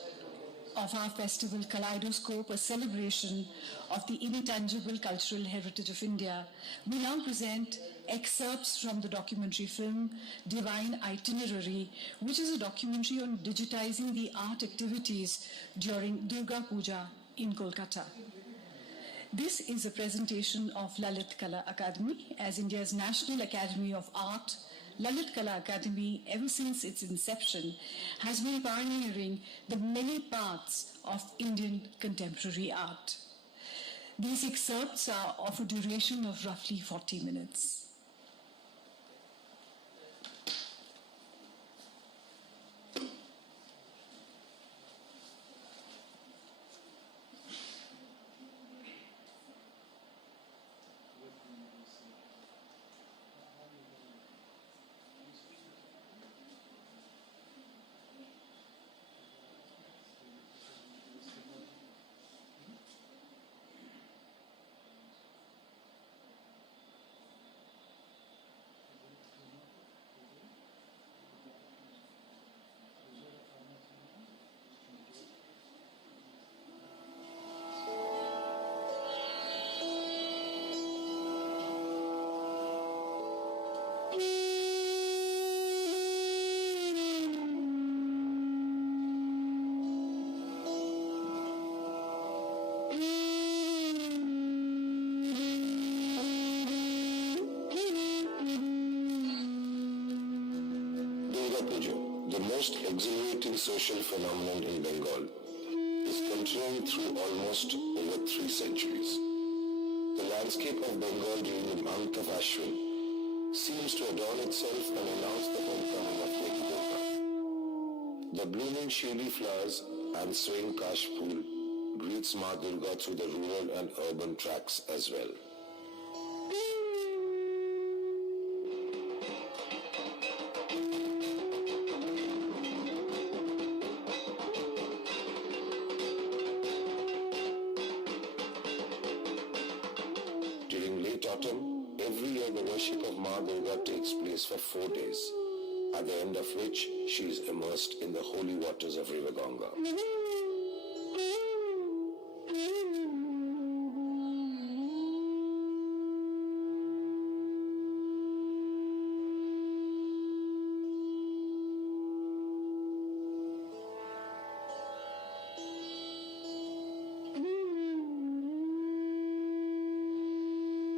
of our festival Kaleidoscope, a celebration of the intangible cultural heritage of India, we now present excerpts from the documentary film Divine Itinerary, which is a documentary on digitizing the art activities during Durga Puja in Kolkata. This is a presentation of Lalit Kala Academy. As India's National Academy of Art, Lalit Kala Academy, ever since its inception, has been pioneering the many paths of Indian contemporary art. These excerpts are of a duration of roughly 40 minutes. The most exhilarating social phenomenon in Bengal, is continuing through almost over 3 centuries. The landscape of Bengal during the month of Ashwin seems to adorn itself and announce the homecoming of Lake Durga. The blooming Shili flowers and swaying Kashpool greets Ma Durga through the rural and urban tracks as well. Every year the worship of Ma Durga takes place for 4 days, at the end of which she is immersed in the holy waters of River Ganga.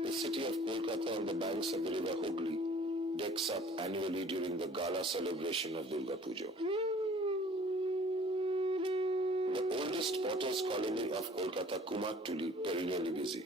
The city of Kolkata on the banks of the river Hooghly decks up annually during the gala celebration of Durga Puja. The oldest potters' colony of Kolkata, Kumartuli, perennially busy.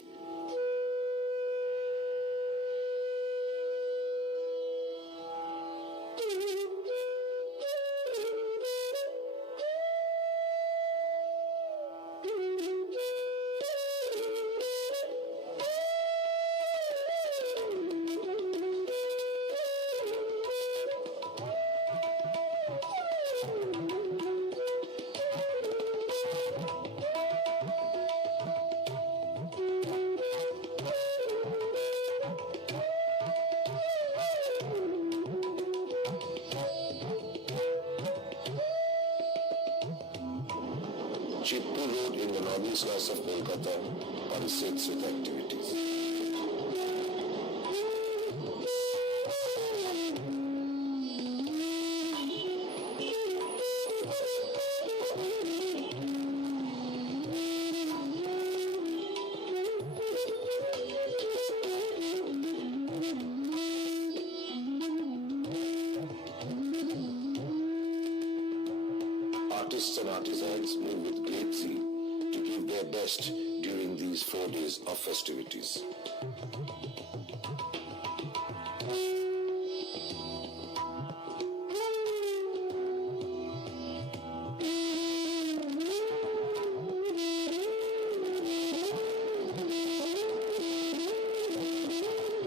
Chitpur Road in the northern slums of Kolkata pulsates with activities. Artists and artisans move with great zeal to give their best during these 4 days of festivities.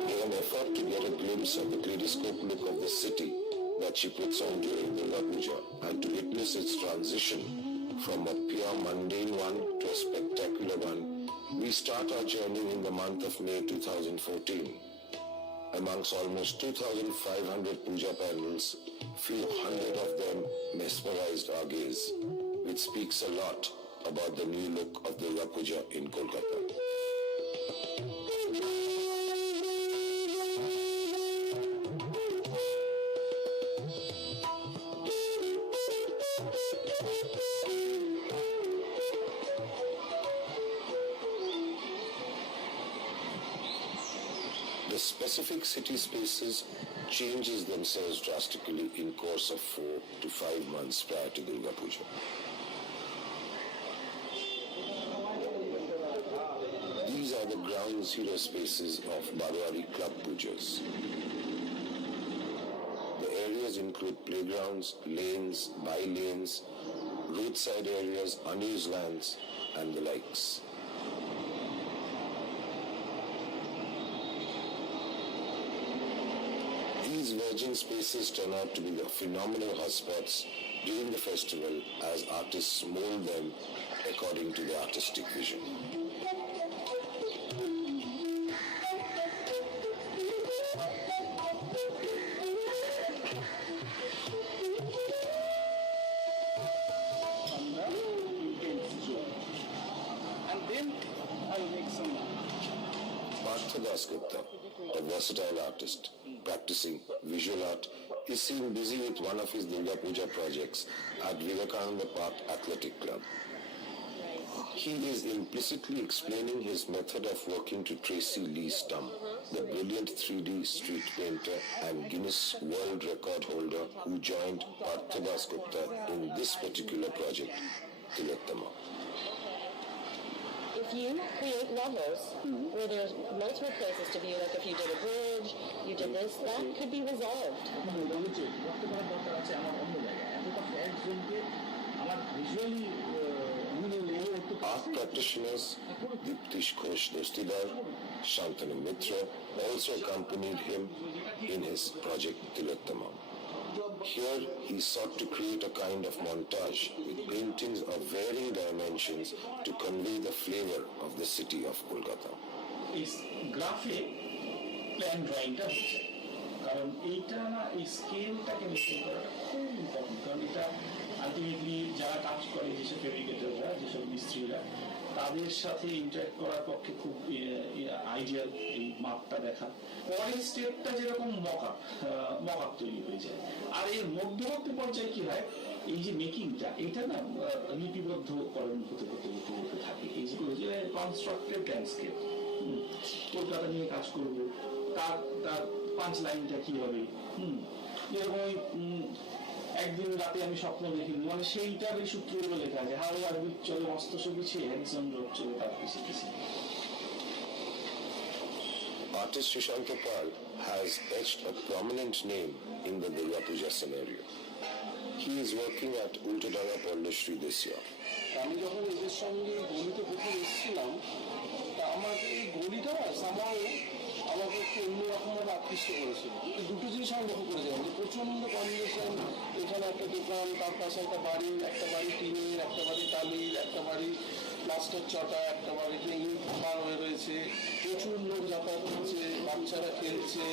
In an effort to get a glimpse of the kaleidoscope look of the city that she puts on during Durga Puja and to witness its transition from a pure mundane one to a spectacular one, we start our journey in the month of May 2014. Amongst almost 2,500 puja panels, few hundred of them mesmerized our gaze, which speaks a lot about the new look of Durga Puja in Kolkata. The specific city spaces changes themselves drastically in course of 4 to 5 months prior to Durga Puja. These are the ground zero spaces of Barwari club pujas. The areas include playgrounds, lanes, by-lanes, roadside areas, unused lands, and the likes. These virgin spaces turn out to be the phenomenal hotspots during the festival as artists mold them according to their artistic vision. And then I'll make some. Partha Dasgupta, a versatile artist practicing visual art, is seen busy with one of his Durga Puja projects at Vivekananda Park Athletic Club. He is implicitly explaining his method of working to Tracy Lee Stump, the brilliant 3D street painter and Guinness World Record holder who joined Partha Dasgupta in this particular project, Tilottama. If you create levels where there's multiple places to view, like if you did a bridge, you did this, that could be resolved. Art practitioners Diptish Ghosh Dostidar, Shantanu Mitra also accompanied him in his project Tilottama. Here he sought to create a kind of montage with paintings of varying dimensions to convey the flavor of the city of Kolkata. It's graphic plan drawingটা হচ্ছে কারণ এইটা না এই স্কেলটাকে maintain করাটা খুব important কারণ এটা ultimately যারা কাজ করে যেসব ফেব্রিকেটররা যেসব মিস্ত্রিরা তাদের সাথে ইন্টারঅ্যাক্ট করার পক্ষে খুব আইডিয়াল এই মাপটা দেখা পরের স্টেপটা যেরকম মকআপ তৈরি হয়ে যায় আর এর মধ্যবর্তী পর্যায়ে কি হয় এই যে মেকিংটা এটা না লিপিবদ্ধকরণ হতে থাকে এই যে কনস্ট্রাক্টেড ল্যান্ডস্কেপ কলকাতা নিয়ে কাজ করবো তার পাঁচ লাইনটা কি হবে যেরকম একদিন রাতে আমি স্বপ্ন দেখি মানে সেইটারই সূত্রগুলো লেখা আছে হাওড়া আরবি চলে মস্ত সবিছে হ্যারিসন রোড চলে তার পিছিয়ে পিছিয়ে Artist Shushanka Pal has etched a prominent name in the Durga Puja scenario. He is working at Ultadanga Pondashri this year. আমি যখন এদের সঙ্গে গলিতে প্রথম এসেছিলাম তা আমার এই গলিটা সামাল আমাকে একটু অন্যরকমভাবে আকৃষ্ট করেছিল দুটো জিনিস আমি লক্ষ্য করেছিলাম যে প্রচণ্ড কনজেশন এখানে একটা দোকান তার পাশে একটা বাড়ি টিনের একটা বাড়ি টালির একটা বাড়ি প্লাস্টার চটা একটা বাড়িতে ইট বার হয়ে রয়েছে প্রচুর লোক যাতায়াত করছে বাচ্চারা খেলছে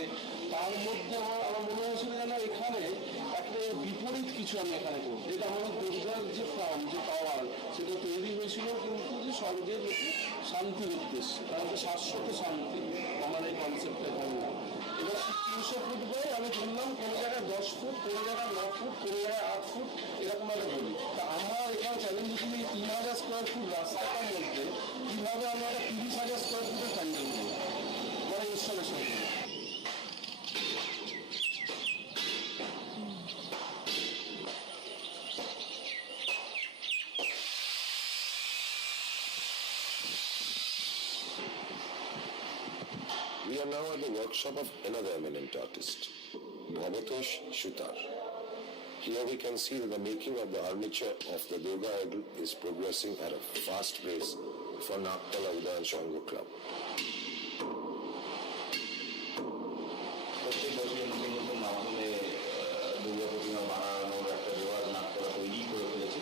তার মধ্যে আমার মনে হয়েছিল যেন এখানে একটা বিপরীত কিছু আমি এখানে করব যেটা আমাদের দুর্গার যে প্রাণ যে পাওয়ার সেটা তৈরি হয়েছিল কিন্তু যে স্বর্গের শান্তির উদ্দেশ্যে কারণ শাশ্বত শান্তি আমার এই কনসেপ্টটা এখানে না এবার 300 ফুট বই আমি ধরলাম কোনো জায়গায় 10 ফুট কোনো জায়গায় 9 ফুট কোনো জায়গায় 8 ফুট এরকম একটা বলি তা আমার এখানে চ্যালেঞ্জ হচ্ছে 3000 স্কোয়ার ফুট রাস্তাটার মধ্যে কীভাবে আমরা 30,000 স্কোয়ার ফুটের প্যান্ডেল করি মানে ইনস্টলেশন করি We are now at the workshop of another eminent artist, Bhabatosh Shutar. Here we can see that the making of the armature of the Durga idol is progressing at a fast pace for Nagtala Udayan Shanga Club. প্রত্যেক বছর নতুন নতুন মাধ্যমে দুর্গা প্রতিমা বানানোর একটা রেওয়াজ নাগতলা তৈরি করে ফেলেছে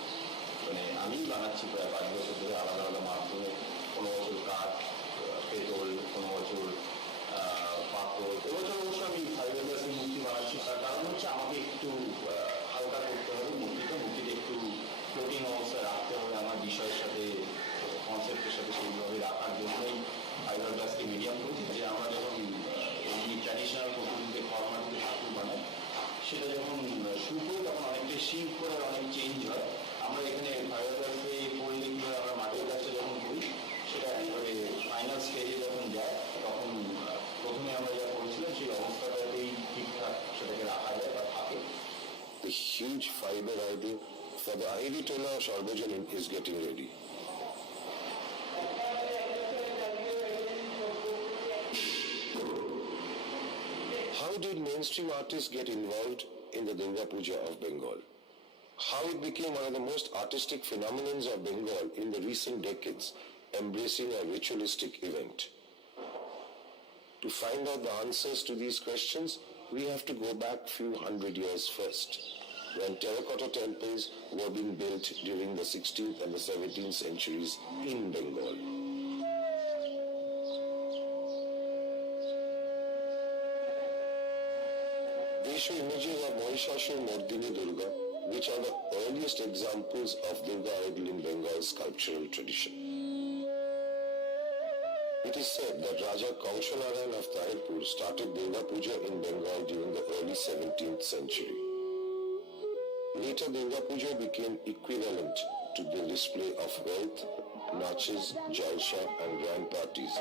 মানে আমি বানাচ্ছি প্রায় 5 বছর ধরে আলাদা আলাদা মাধ্যমে কোনো বছর কাঠ পেতল কোনো বছর পাথর এবছর অবশ্য huge fiber idol for the Ahiri Tola Sarvajanin is getting ready. How did mainstream artists get involved in the Durga Puja of Bengal? How it became one of the most artistic phenomena of Bengal in the recent decades, embracing a ritualistic event. To find out the answers to these questions, we have to go back few hundred years first, when terracotta temples were being built during the 16th and the 17th centuries in Bengal. They show images of Mahishasur Mardini Durga, which are the earliest examples of Durga idol in Bengal's sculptural tradition. It is said that Raja Kaushanarayan of Tahirpur started Durga Puja in Bengal during the early 17th century. Later, Durga Puja became equivalent to the display of wealth, naches, jalsa and grand parties.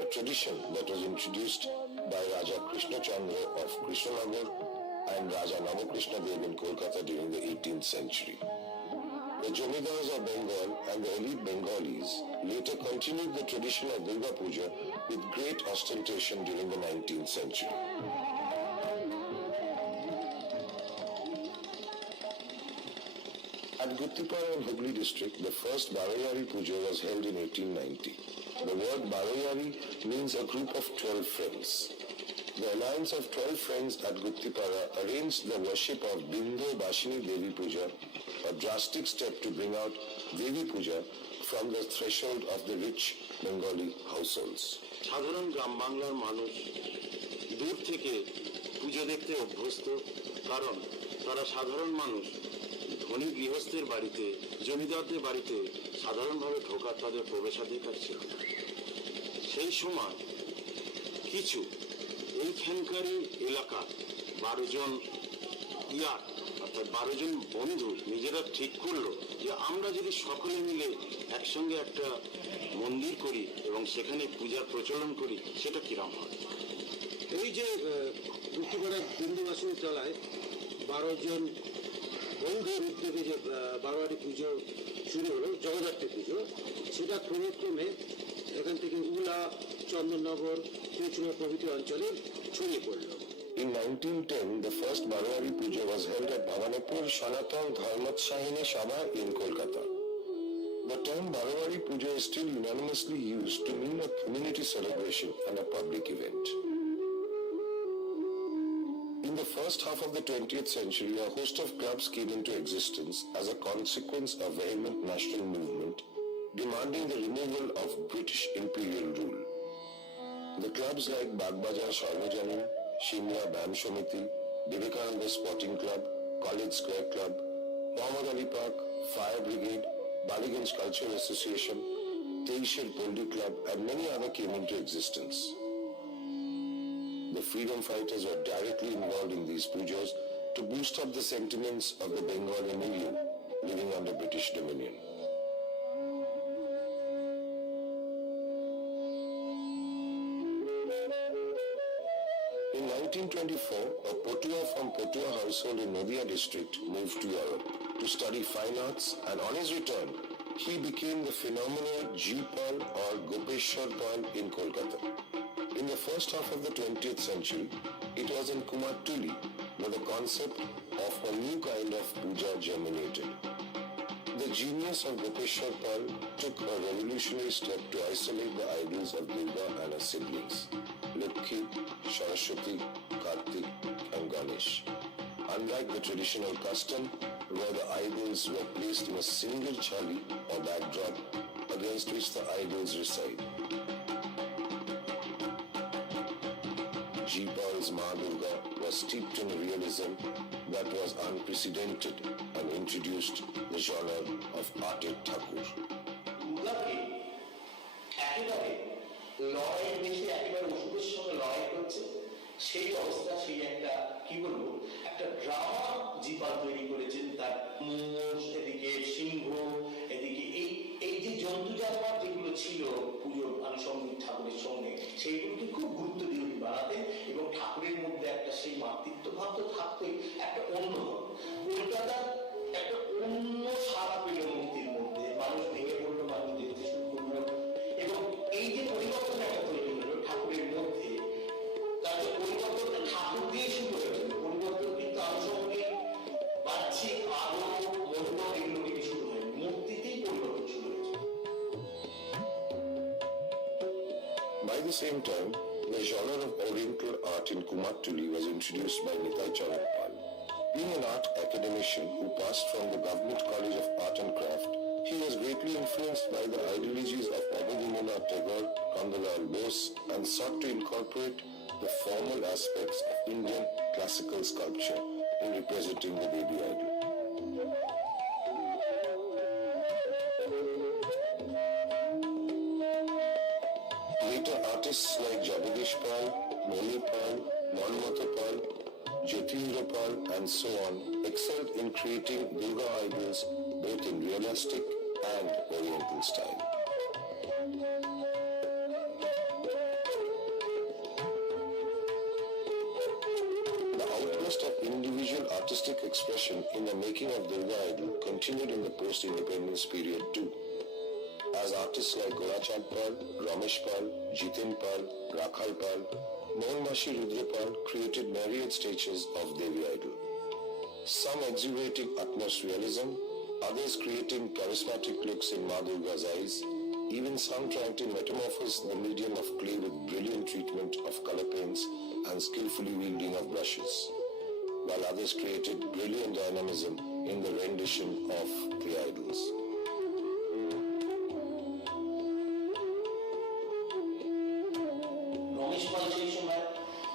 A tradition that was introduced by Raja Krishna Chandra of Krishnanagar and Raja Namakrishna Dev in Kolkata during the 18th century. The Jomidars of Bengal and the elite Bengalis later continued the tradition of Durga Puja with great ostentation during the 19th century. At Guttipara in Hooghly district, the first Baroyari Puja was held in 1890. The word Baroyari means a group of 12 friends. The alliance of 12 friends at Guttipara arranged the worship of Bindo Bashini Devi Puja, a drastic step to bring out Devi Puja from the threshold of the rich Bengali households. সাধারণ গ্রাম বাংলার মানুষ দূর থেকে পুজো দেখতে অভ্যস্ত, কারণ তারা সাধারণ মানুষ ধনী গৃহস্থের বাড়িতে, জমিদারদের বাড়িতে সাধারণভাবে ঢোকার তাদের প্রবেশাধিকার ছিল। সেই সময় কিছু এইখানকারই এলাকার 12 জন অর্থাৎ 12 জন বন্ধু নিজেরা ঠিক করলো যে আমরা যদি সকলে মিলে একসঙ্গে একটা মন্দির করি এবং সেখানে পূজার প্রচলন করি, সেটা কিরম হয়। এই যে গুটিপাড়ার বিন্দুবাসিনী তলায় 12 জন বন্ধুর উদ্যোগে যে বারোয়ারি পুজো শুরু হলো, জগদ্ধাত্রী পুজো, সেটা ক্রমে এখান থেকে উলা, চন্দননগর, চুচুড়া প্রভৃতি অঞ্চলে ছড়িয়ে পড়ল। In 1910, the first Baroyari Puja was held at Bhavanapur Sanatan Dharmatsahini Sabha in Kolkata. The term Baroyari Puja is still unanimously used to mean a community celebration and a public event. In the first half of the 20th century, a host of clubs came into existence as a consequence of vehement national movement demanding the removal of British imperial rule. The clubs like Bagbajar Sarvajanin, Shimla Bam Shomiti, Vivekananda Sporting Club, College Square Club, Muhammad Ali Park, Fire Brigade, Baliganj Cultural Association, Teishir Poldi Club and many other came into existence. The freedom fighters were directly involved in these pujas to boost up the sentiments of the Bengali million living under British dominion. In 1924, a Potua from Potua household in Nadia district moved to Europe to study fine arts, and on his return, he became the phenomenal G-Paul or Gopeshwar Paul in Kolkata. In the first half of the 20th century, it was in Kumartuli where the concept of a new kind of puja germinated. The genius of Gopeshwar Pal took a revolutionary step to isolate the idols of Durga and her siblings, Lakshmi, Saraswati, Kartik and Ganesh. Unlike the traditional custom where the idols were placed in a single chali or backdrop against which the idols reside, G-Paul's Ma Durga was steeped in a realism that was unprecedented and introduced the genre of Arted Thakur. দুর্গাকে একেবারে লড়াইয়ের দেশে একেবারে ওষুধের সঙ্গে লড়াই করছে, সেই অবস্থা, সেই একটা কি বলবো, একটা ড্রামা জিপাল তৈরি করেছেন। তার মোষ, এদিকে সিংহ, এদিকে এই যে জন্তু জানোয়ার যেগুলো ছিল পুজোর আনুষঙ্গিক ঠাকুরের সঙ্গে, সেইগুলোকে খুব গুরুত্ব দিয়ে ঠাকুরের মধ্যে একটা সেই মাতৃত্ব ভাব তো থাকতোই, একটা অন্য কলকাতার একটা অন্য সারা পেল মূর্তির মধ্যে, মানুষ ভেঙে পড়লো, মানুষ দেখতে শুরু করলো, এবং এই যে পরিবর্তন একটা তৈরি হলো ঠাকুরের মধ্যে, তাদের পরিবর্তনটা ঠাকুর দিয়ে শুরু হয়েছিল। পরিবর্তন কিন্তু আনুষঙ্গিক বাহ্যিক আলো মন্ত্র এগুলো থেকে শুরু হয়নি, মূর্তিতেই পরিবর্তন শুরু হয়েছে। By the same time, the genre of Oriental art in Kumartuli was introduced by Nitai Charakpal. Being an art academician who passed from the Government College of Art and Craft, he was greatly influenced by the ideologies of Rabindranath Tagore, Kandalal Bose, and sought to incorporate the formal aspects of Indian classical sculpture in representing the baby idol. Later artists like Jagadish Pal, Moni Pal, Manmata Pal, Jyotindra Pal, and so on excelled in creating Durga idols both in realistic and Oriental style. The outburst of individual artistic expression in the making of Durga idol continued in the post-independence period too, as artists like Golachand Pal, Ramesh Pal, Jitin Pal, Rakhal Pal, Mohanmashi Rudra Pal created myriad statues of Devi idol. Some exhibiting utmost realism, others creating charismatic looks in Ma Durga's eyes, even some trying to metamorphose the medium of clay with brilliant treatment of color paints and skillfully wielding of brushes, while others created brilliant dynamism in the rendition of clay idols.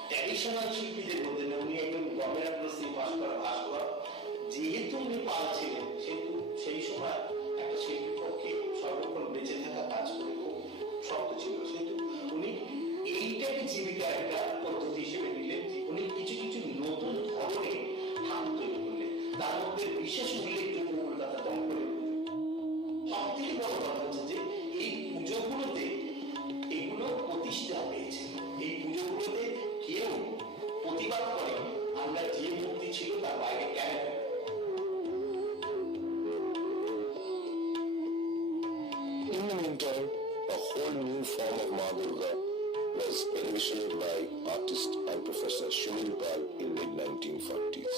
Traditional শিল্পীদের মধ্যে উনি একজন government university pass করা ভাস্কর, যেহেতু উনি পাল ছিলেন সেহেতু সেই সময় একটা শিল্পীর পক্ষে সর্বক্ষণ বেঁচে থাকা কাজ করে খুব শক্ত ছিল, সেহেতু উনি এইটাকে জীবিকার একটা পদ্ধতি হিসেবে নিলেন। উনি কিছু কিছু নতুন ধরনের ঠাকুর তৈরি করলেন, তার মধ্যে বিশেষ উল্লেখযোগ্য কলকাতা দমকলের পুজো। সব থেকে বড় কথা হচ্ছে যে এই পুজোগুলোতে এগুলো প্রতিষ্ঠা পেয়েছে, এই পুজোগুলোতে কেউ প্রতিবাদ করে আমরা যে মূর্তি ছিল তার বাইরে কেন। In the meantime, a whole new form of Ma Durga was envisioned by artist and Professor Shumil Pal in mid-1940s.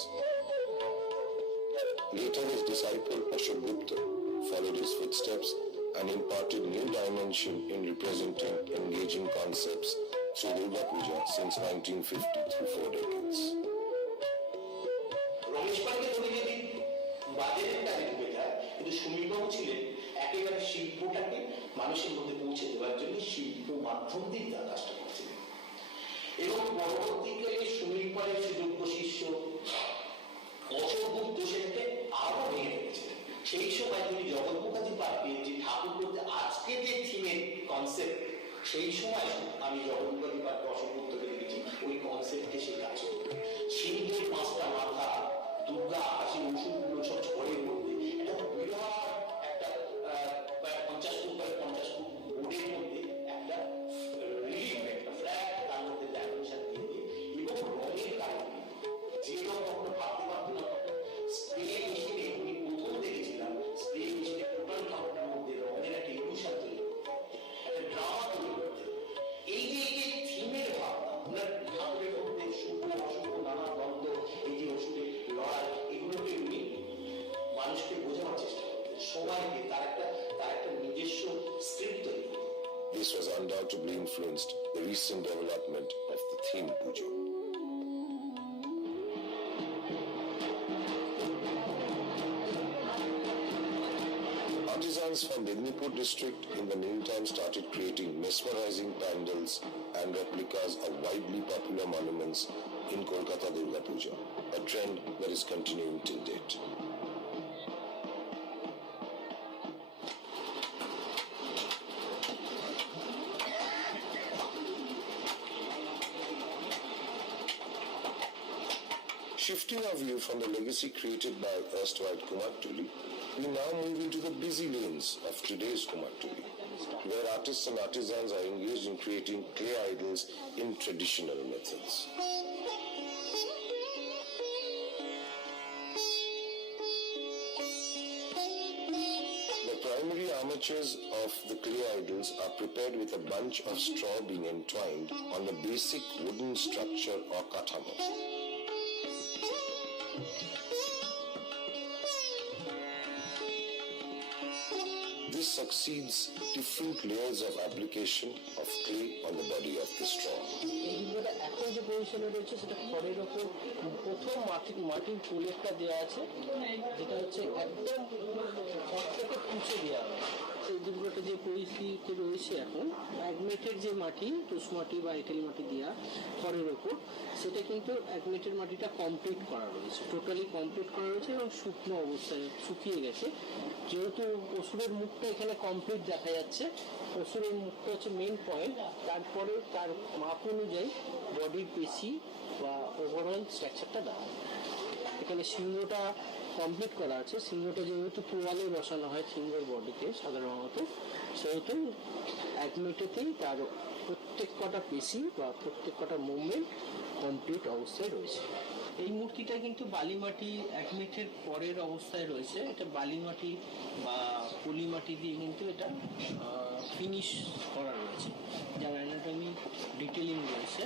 Later, his disciple Ashok Gupta followed his footsteps and imparted new dimension in representing engaging concepts through Durga Puja since 1950 through 4 decades. Ramesh পালকে ধরে যদি বাজারের কাজে ঢুকে যায়, কিন্তু সুমিলবাবু ছিলেন একেবারে শিল্পটাকে মানুষের মধ্যে পৌঁছে দেওয়ার জন্য শিল্প মাধ্যম দিয়ে তার কাজটা করছিলেন। এবং পরবর্তীকালে সুমিল পালের সুযোগ্য শিষ্য অশোক গুপ্ত সেটাকে আরো ভেঙে ফেলেছিলেন। সেই সময় তিনি জগৎমুখাতি পার্কে যে ঠাকুর করতে আজকে যে থিমের কনসেপ্ট, সেই সময় আমি জগৎমুখাতি পার্কে অশোক গুপ্তকে দেখেছি ওই কনসেপ্টে সে কাজ করবে। সিংহের 5টা মাথা, দুর্গা আকাশে ওষুধগুলো সব ঝড়ের মধ্যে একটা বিরাট একটা 50 ফুট বাই 50 ফুট বোর্ডের মধ্যে একটা রিলিফ, একটা ফ্ল্যাগ, তার মধ্যে ডাইমেনশন দিয়ে দিয়ে এবং রঙের কারণে যেরকম কখনো ভাবতে পারতো না। স্প্রে মেশিনে উনি প্রথম দেখেছিলাম, স্প্রে মেশিনে টোটাল ঠাকুরের মধ্যে রঙের একটা ইলুশন তৈরি করতে, একটা ড্রামা তৈরি করতে। এই যে থিমের ভাবনা, ওনার ঠাকুরের মধ্যে শুভ অশুভ নানা দ্বন্দ্ব, এই যে অসুরের লড়াই, এগুলোকে উনি মানুষকে বোঝানোর চেষ্টা করতেন, সবাইকে তার একটা নিজস্ব স্ক্রিপ্ট তৈরি করতেন। This was undoubtedly influenced the recent development of the theme puja. Artisans from Mednipur district in the meantime started creating mesmerizing pandals and replicas of widely popular monuments in Kolkata Durga Puja, a trend that is continuing till date. Shifting our view from the legacy created by erstwhile Kumartuli, we now move into the busy lanes of today's Kumartuli, where artists and artisans are engaged in creating clay idols in traditional methods. primary armatures of the clay idols are prepared with a bunch of straw being entwined on the basic wooden structure or katamo. This succeeds different layers of application of clay on the body of the straw. এইগুলোটা এখন যে পজিশনে রয়েছে সেটা খড়ের ওপর প্রথম মাটির প্রলেপটা দেওয়া আছে, যেটা হচ্ছে একদম খড়টাকে পুঁছে দেওয়া হয়। এই দুর্গটা যে পরিস্থিতিতে রয়েছে এখন, অ্যাগমেটের যে মাটি, তুষ মাটি বা এঁটেল মাটি দেওয়া খড়ের ওপর, সেটা কিন্তু অ্যাগমেটের মাটিটা কমপ্লিট করা রয়েছে, টোটালি কমপ্লিট করা রয়েছে এবং শুকনো অবস্থায় শুকিয়ে গেছে। যেহেতু অসুরের মুখটা এখানে কমপ্লিট দেখা যাচ্ছে, অসুরের মুখটা হচ্ছে মেন পয়েন্ট, তারপরে তার মাপ অনুযায়ী বডির পেশি বা ওভারঅল স্ট্রাকচারটা দেওয়া হয়। এখানে সিংহটা কমপ্লিট করা আছে। সিংহটা যেহেতু তোয়ালে বসানো হয় সিংহের বডিতে সাধারণত, সেহেতু অ্যাগমেটেতেই তার প্রত্যেক কটা পেশি বা প্রত্যেক কটা মুভমেন্ট কমপ্লিট অবস্থায় রয়েছে। এই মূর্তিটা কিন্তু বালিমাটি অ্যাগমেটের পরের অবস্থায় রয়েছে। এটা বালিমাটি বা পলিমাটি দিয়ে কিন্তু এটা ফিনিশ করা রয়েছে, যার অ্যানাটমি ডিটেলিং রয়েছে।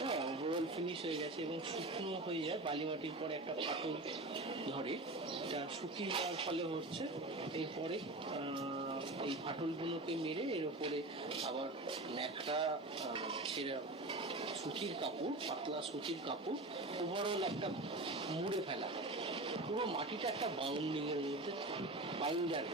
হ্যাঁ, ওভারঅল ফিনিশ হয়ে গেছে এবং শুকনো হয়ে যায়। বালিমাটির পরে একটা ফাটল ধরে, এটা শুকিয়ে যাওয়ার ফলে হচ্ছে। এরপরে এই ফাটলগুলোকে মেরে এর উপরে আবার ন্যাকড়া ছেঁড়া সুতির কাপড়, পাতলা সুতির কাপড় ওভারঅল একটা মুড়ে ফেলা, পুরো মাটিটা একটা বাউন্ডিং এর মধ্যে binder.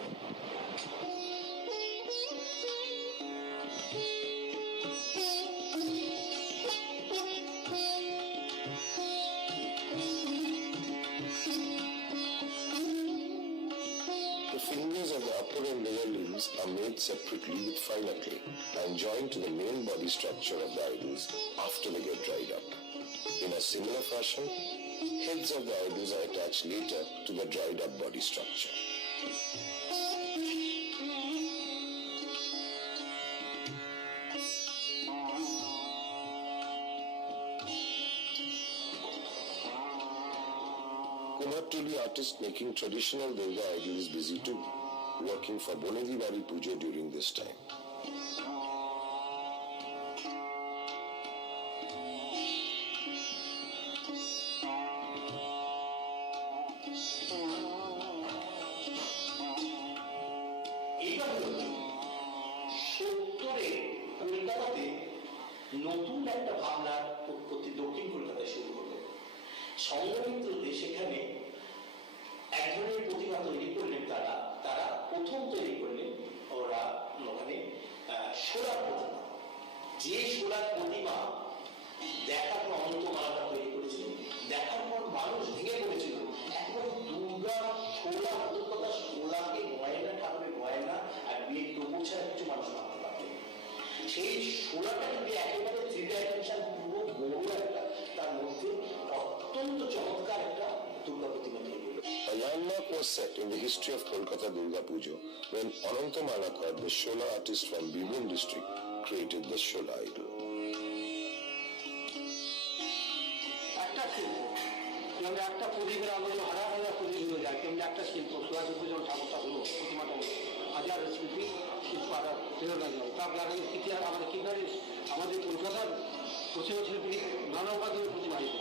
The fingers of the upper and lower limbs are made separately with finer clay and joined to the main body structure of the idols after they get dried up. In a similar fashion, heads of the idols are attached later to the dried up body structure. Kumartuli artist making traditional Durga idol is busy too, working for Bonedi Bari Pujo during this time. নতুন একটা ভাবনার উৎপত্তি দক্ষিণ কলকাতায় শুরু হলো। সংঘমিত্রতে সেখানে এক ধরনের প্রতিমা তৈরি করলেন। তারা প্রথম তৈরি করলেন ওরা ওখানে সোলার প্রতিমা। যে সোলার প্রতিমা দেখার পর অনন্তমালাটা তৈরি করেছিল, দেখার পর মানুষ ভেঙে পড়েছিল। একবার দুর্গা সোলা, কথা সোলাকে গয়না, ঠাকুরের গয়না আর বিয়ের টোপর ছাড়া কিছু মানুষ মানতে পারত। সেই সোলাটা কিন্তু একেবারে থ্রি ডাইমেনশন, পুরো বড় একটা, তার মধ্যে অত্যন্ত চমৎকার একটা দুর্গা প্রতিমা তৈরি হলো। A landmark was set in the history of Kolkata Durga Pujo when Ananta Malakar, the Shola artist from Bibun district, created the Shola idol. একটা শিল্প, একটা প্রদীপের আলো হাজার হাজার প্রদীপ হয়ে যায়, কেমন একটা শিল্প। সোলার পুজো ঠাকুরটা হলো, প্রতিমাটা হলো, হাজার শিল্পী শিল্প আবার প্রেরণা দেওয়া। তারপরে ইতিহাস আমাদের কিভাবে আমাদের কলকাতার প্রতিমা শিল্পী নানা উপাদানের প্রতিমা হয়েছে।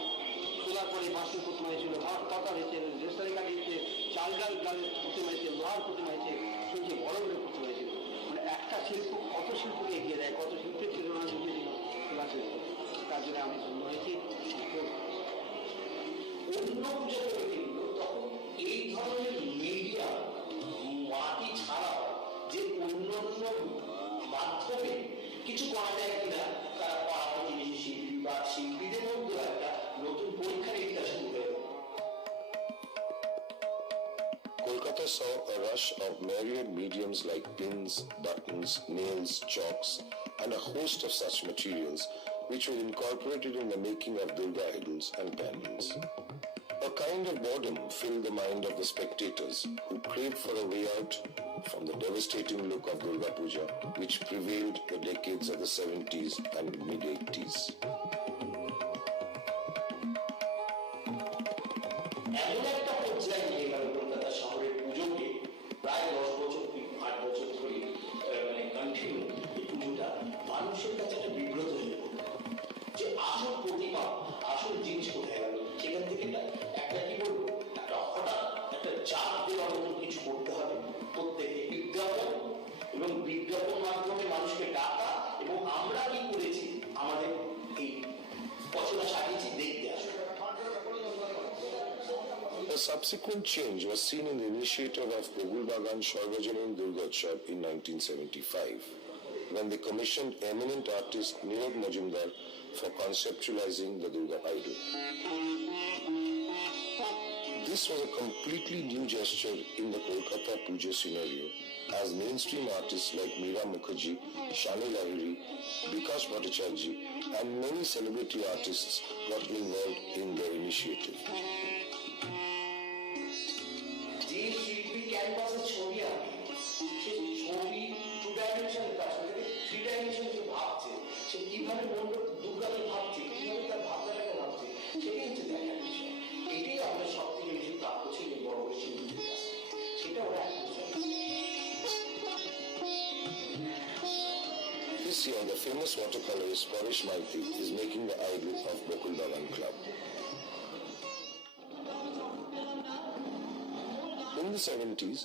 সোলার পরে বাঁশের প্রতিমা হয়েছিল, ভাত পাতা হয়েছে, রেস্তারি কাঠ হয়েছে, চাল ডাল ডালের প্রতিমা হয়েছে, লোহার প্রতিমা হয়েছে, সবচেয়ে বড় বড় প্রতিমা হয়েছিল। মানে একটা শিল্প কত শিল্পকে এগিয়ে দেয়, কত শিল্পের প্রেরণা জুগিয়ে দিল সোলার শিল্প। তার জন্য আমি ধন্য হয়েছি। অন্য পুজো করে কিন্তু তখন এই ধরনের মিডিয়া মাটি ছাড়াও যে অন্যান্য মাধ্যমে কিছু করা যায় কিনা, তারা পাড়া প্রতিবেশী শিল্পী বা শিল্পীদের মধ্যে একটা নতুন পরীক্ষা নিরীক্ষা শুরু হয়ে গেল। Kolkata saw a rush of myriad mediums like pins, buttons, nails, chalks, and a host of such materials which were incorporated in the making of Durga idols and pendants. A kind of boredom filled the mind of the spectators who craved for a way out from the devastating look of Durga Puja which prevailed the decades of the 70s and mid-80s. এমন একটা পর্যায়ে নিয়ে গেল কলকাতা শহরের পুজোকে প্রায় 10 বছর subsequent change was seen in the initiative of Gogul Bagan Sharvajanin Durgotsav in 1975, when they commissioned eminent artist Nirav Majumdar for conceptualizing the Durga idol. This was a completely new gesture in the Kolkata Puja scenario, as mainstream artists like Meera Mukherjee, Shani Lahiri, Bikash Bhattacharjee, and many celebrity artists got involved in their initiative. যে শিল্পী ক্যানভাসে ছবি আঁকে সে ছবি 2 ডাইমেনশনের কাজ করে 3 dimension যে ভাবছে সে কিভাবে মণ্ডপ দুর্গাকে ভাবছে কিভাবে তার ভাবনাটাকে ভাবছে সেটাই হচ্ছে দেখার বিষয়। এটাই আমাদের সব থেকে বেশি প্রাপ্য ছিল বড় বড় শিল্পীদের কাছ থেকে, সেটা ওরা This year, the famous watercolorist Parish Maiti is making the idol of Gokul Bagan Club. In the 70s,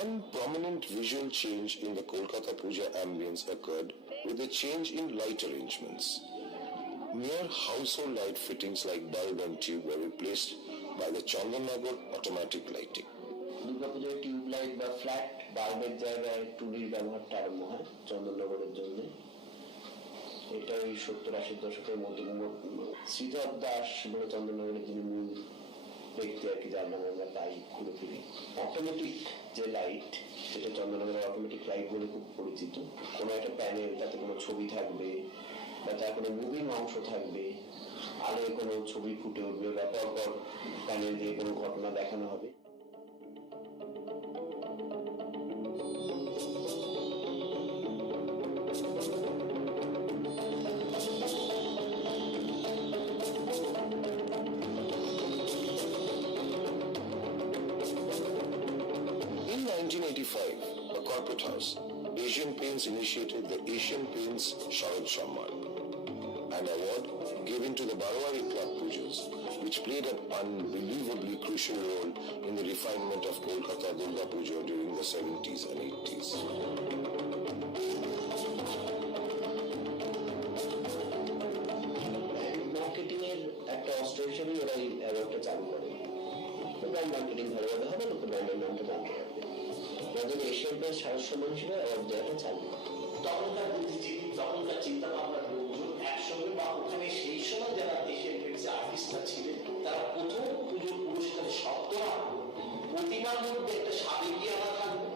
one prominent visual change in the Kolkata Puja ambience occurred with a change in light arrangements. Mere household light fittings like bulb and tube were replaced by the Chandanagar automatic lighting. দুর্গাপূজায় tube light বা flat বাল্বের জায়গায় টুলির ব্যবহারটা আরম্ভ হয় চন্দননগরের জন্য। এটা ওই 70-80 দশকের মধ্যে শ্রীধর দাস বলে চন্দননগরের যিনি মূল ব্যক্তি আর কি, যার নামে আমরা পাই ঘুরে ফিরি। অটোমেটিক যে লাইট, সেটা চন্দননগরের অটোমেটিক লাইট বলে খুব পরিচিত। কোনো একটা প্যানেল, তাতে কোনো ছবি থাকবে বা তার কোনো মুভিং অংশ থাকবে, আলোয় কোনো ছবি ফুটে উঠবে বা পরপর প্যানেল দিয়ে কোনো ঘটনা দেখানো হবে। In 1985, a corporate house, Asian Paints initiated the Asian Paints Sharad Samman, an award given to the Barwari Club Pujas, which played an unbelievably crucial role in the refinement of Kolkata Durga Puja during the 70s and 80s. Marketing এর একটা অস্ত্র হিসেবে ওরা এই অ্যাওয়ার্ডটা চালু করে। Brand marketing ভালোভাবে হবে, লোকে ব্র্যান্ডের নামটা জানতে পারবে। তাদের এশিয়ান পেন্টস সারা সম্মান হিসেবে অ্যাওয়ার্ড দেওয়াটা চালু করে। তখনকার বুদ্ধিজীবী, তখনকার চিন্তা ভাবনার লোকজন একসঙ্গে বা ওখানে সেই সময় যারা এশিয়ান পেন্টস আর্টিস্টরা ছিলেন, তারা প্রথম পুজোর পুরস্কারে শব্দ রাখলো, প্রতিমার মধ্যে একটা সাবেকিয়ানা থাকবে,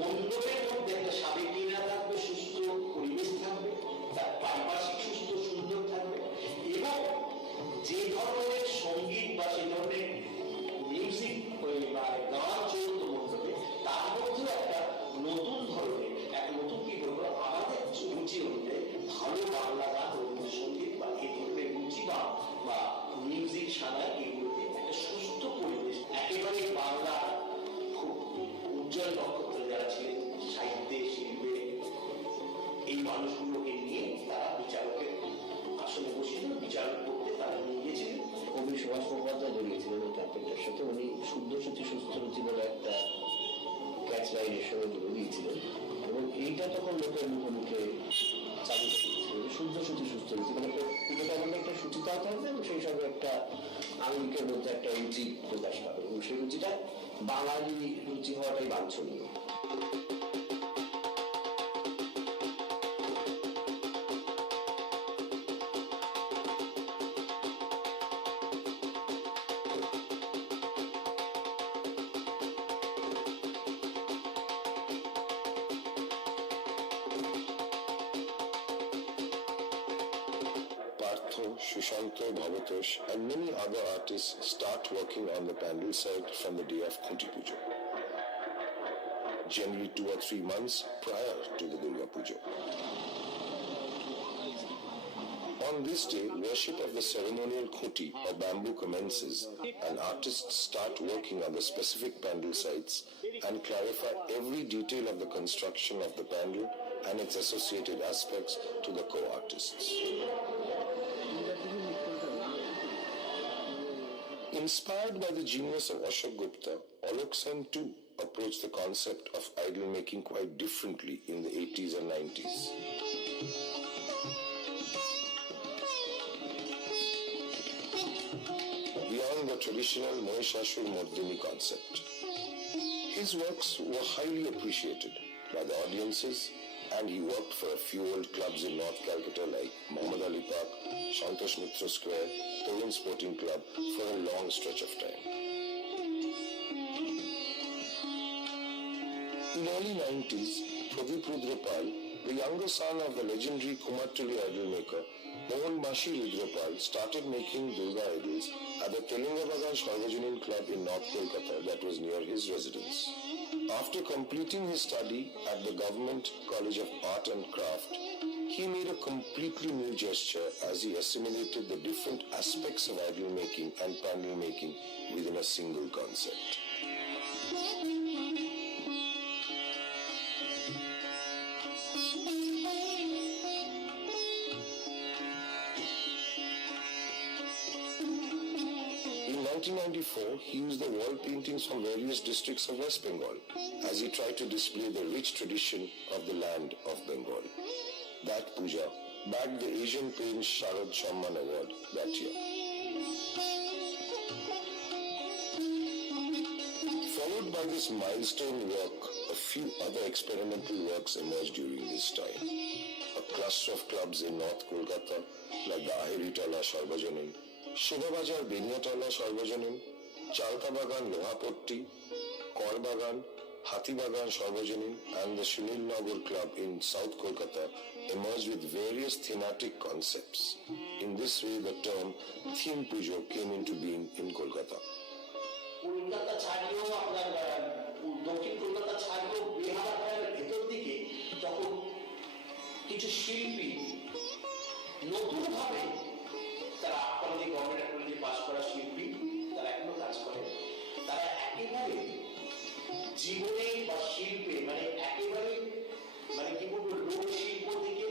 মণ্ডপের মধ্যে একটা সাবেকিয়ানা থাকবে, সুস্থ পরিবেশ থাকবে, তার পারিপার্শ্বিক সুস্থ সুন্দর থাকবে, এবং যে ধরনের সঙ্গীত বা সেই ধরনের মিউজিক বা গান চলতো মণ্ডপে, তার মধ্যে একটা নতুন ধরনের, একটা নতুন কি বলবো, আমাদের রুচি অনুযায়ী ভালো বাংলা গান, রবীন্দ্রসঙ্গীত বা এই ধরনের রুচি বা মিউজিক সানায় এগুলোতে একটা সুস্থ পরিবেশ, একেবারে বাংলা খুব উজ্জ্বল নক্ষত্র যারা ছিলেন সাহিত্যে, শিল্পে, এই মানুষগুলোকে নিয়ে তারা বিচারকের আসলে বসিয়ে বিচারক করতে তারা নিয়ে গিয়েছিলেন। কবি সুভাষ মুখোপাধ্যায় জড়িয়েছিলেন এই ক্যাম্পেইনটার সাথে। উনি শুদ্ধ সূচি সুস্থ রুচি বলে একটা ক্যাচ লাইনের সঙ্গে জুড়ে দিয়েছিলেন, এবং এইটা তখন লোকের মুখে মুখে চালু করেছিল। শুদ্ধ সূচি সুস্থ রুচি মানে পুজোটা মধ্যে একটা সূচিতা থাকবে এবং সেই সঙ্গে একটা আঙ্গিকের মধ্যে একটা রুচি প্রকাশ পাবে, এবং সেই রুচিটা বাঙালি রুচি হওয়াটাই বাঞ্ছনীয়। Shushanto, Bhavatosh, and many other artists start working on the pandal side from the day of Kunti Puja, generally 2 or 3 months prior to the Durga Puja. On this day, worship of the ceremonial Kuti or bamboo commences, and artists start working on the specific pandal sites and clarify every detail of the construction of the pandal and its associated aspects to the co-artists. Inspired by the genius of Ashok Gupta, Alok Sen too approached the concept of idol making quite differently in the 80s and 90s. Beyond using the traditional Mahishasur Mardini concept. His works were highly appreciated by the audiences, and he worked for a few old clubs in North Calcutta like Muhammad Ali Park, Santosh Mitra Square, Torun Sporting Club for a long stretch of time. In early 90s, Pradeep Rudrapal, the younger son of the legendary Kumartuli idol maker Mohan Bashi Rudrapal, started making Durga idols at the Telangabagan Sarvajanin Club in North Kolkata that was near his residence. After completing his study at the Government College of Art and Craft, he made a completely new gesture as he assimilated the different aspects of idol making and pandal making within a single concept. In 1994, he used the wall paintings from various districts of West Bengal as he tried to display the rich tradition of the land of Bengal. That puja bagged the Asian Paints Sharad Samman Award that year. Followed by this milestone work, a few other experimental works emerged during this time. A cluster of clubs in North Kolkata like the Ahiritala Sarvajanin, Shubhabajar Beniatala Sarvajanin, Chalkabagan Lohapotti, Korbagan, Hathibagan Sarvajanin and the Sunil Nagar Club in South Kolkata emerged with various thematic concepts. In this way, the term theme pujo came into being in Kolkata. Kolkata ছাড়িয়েও আপনার দক্ষিণ কলকাতা ছাড়িয়েও বেহালার ভেতর দিকে তখন কিছু শিল্পী নতুন ভাবে তারা কলেজে গভর্নমেন্ট কলেজে পাস করা শিল্পী তারা এখনো কাজ করে তারা একেবারে জীবনে বা শিল্পে মানে একেবারে মানে কি বলবো লোক শিল্প থেকে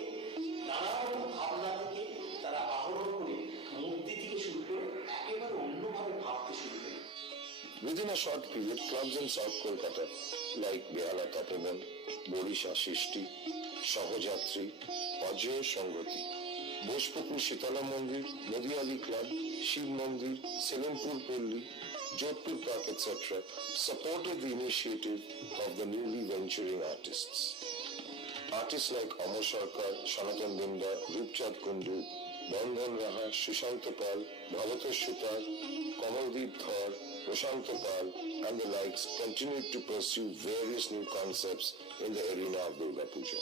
নানা রকম ভাবনা থেকে তারা আহরণ করে মূর্তি থেকে শুরু করে একেবারে অন্যভাবে ভাবতে শুরু করে। Within a short period, clubs in South Kolkata like Behala Tapoban, Borisha Shishti, Shahojatri, Ajay Sangati, Bhojpur Shitala Mandir, Nadiali Club, Shiv Mandir, Selimpur Pelli, Jodhpur Park, etc. supported the initiative of the newly venturing artists. Artists like Amar Sarkar, Sanatan Binda, Rupchand Kundu, Bandhan Raha, Sushant Pal, Bhavatesh Sutar, Kamaldeep Dhar, Prashant Pal and the likes continued to pursue various new concepts in the arena of Durga Puja.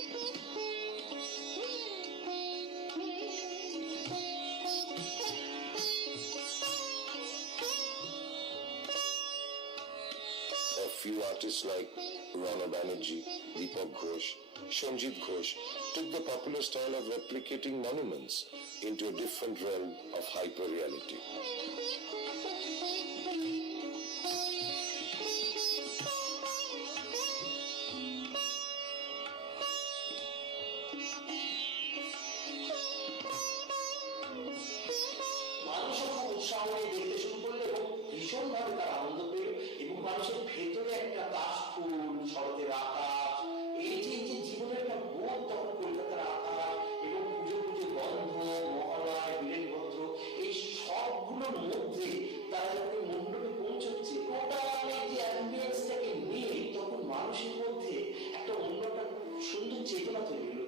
A few artists like Rana Banerjee, Deepak Ghosh, Shanjit Ghosh took the popular style of replicating monuments into a different realm of hyper-reality. ভীষণভাবে তারা আনন্দ পেল এবং মানুষের ভেতরে একটা কাশফুল শরতের আকাশ এই যে জীবনের একটা বোধ তখন কলকাতার আকাশ এবং পুজো পুজো গন্ধ মহালয় বীরেনভদ্র এই সবগুলোর মধ্যে তারা যখন মণ্ডপে পৌঁছচ্ছে টোটাল এই যে অ্যাম্বিয়েন্সটাকে নিয়ে তখন মানুষের মধ্যে একটা অন্য একটা সুন্দর চেতনা তৈরি হলো।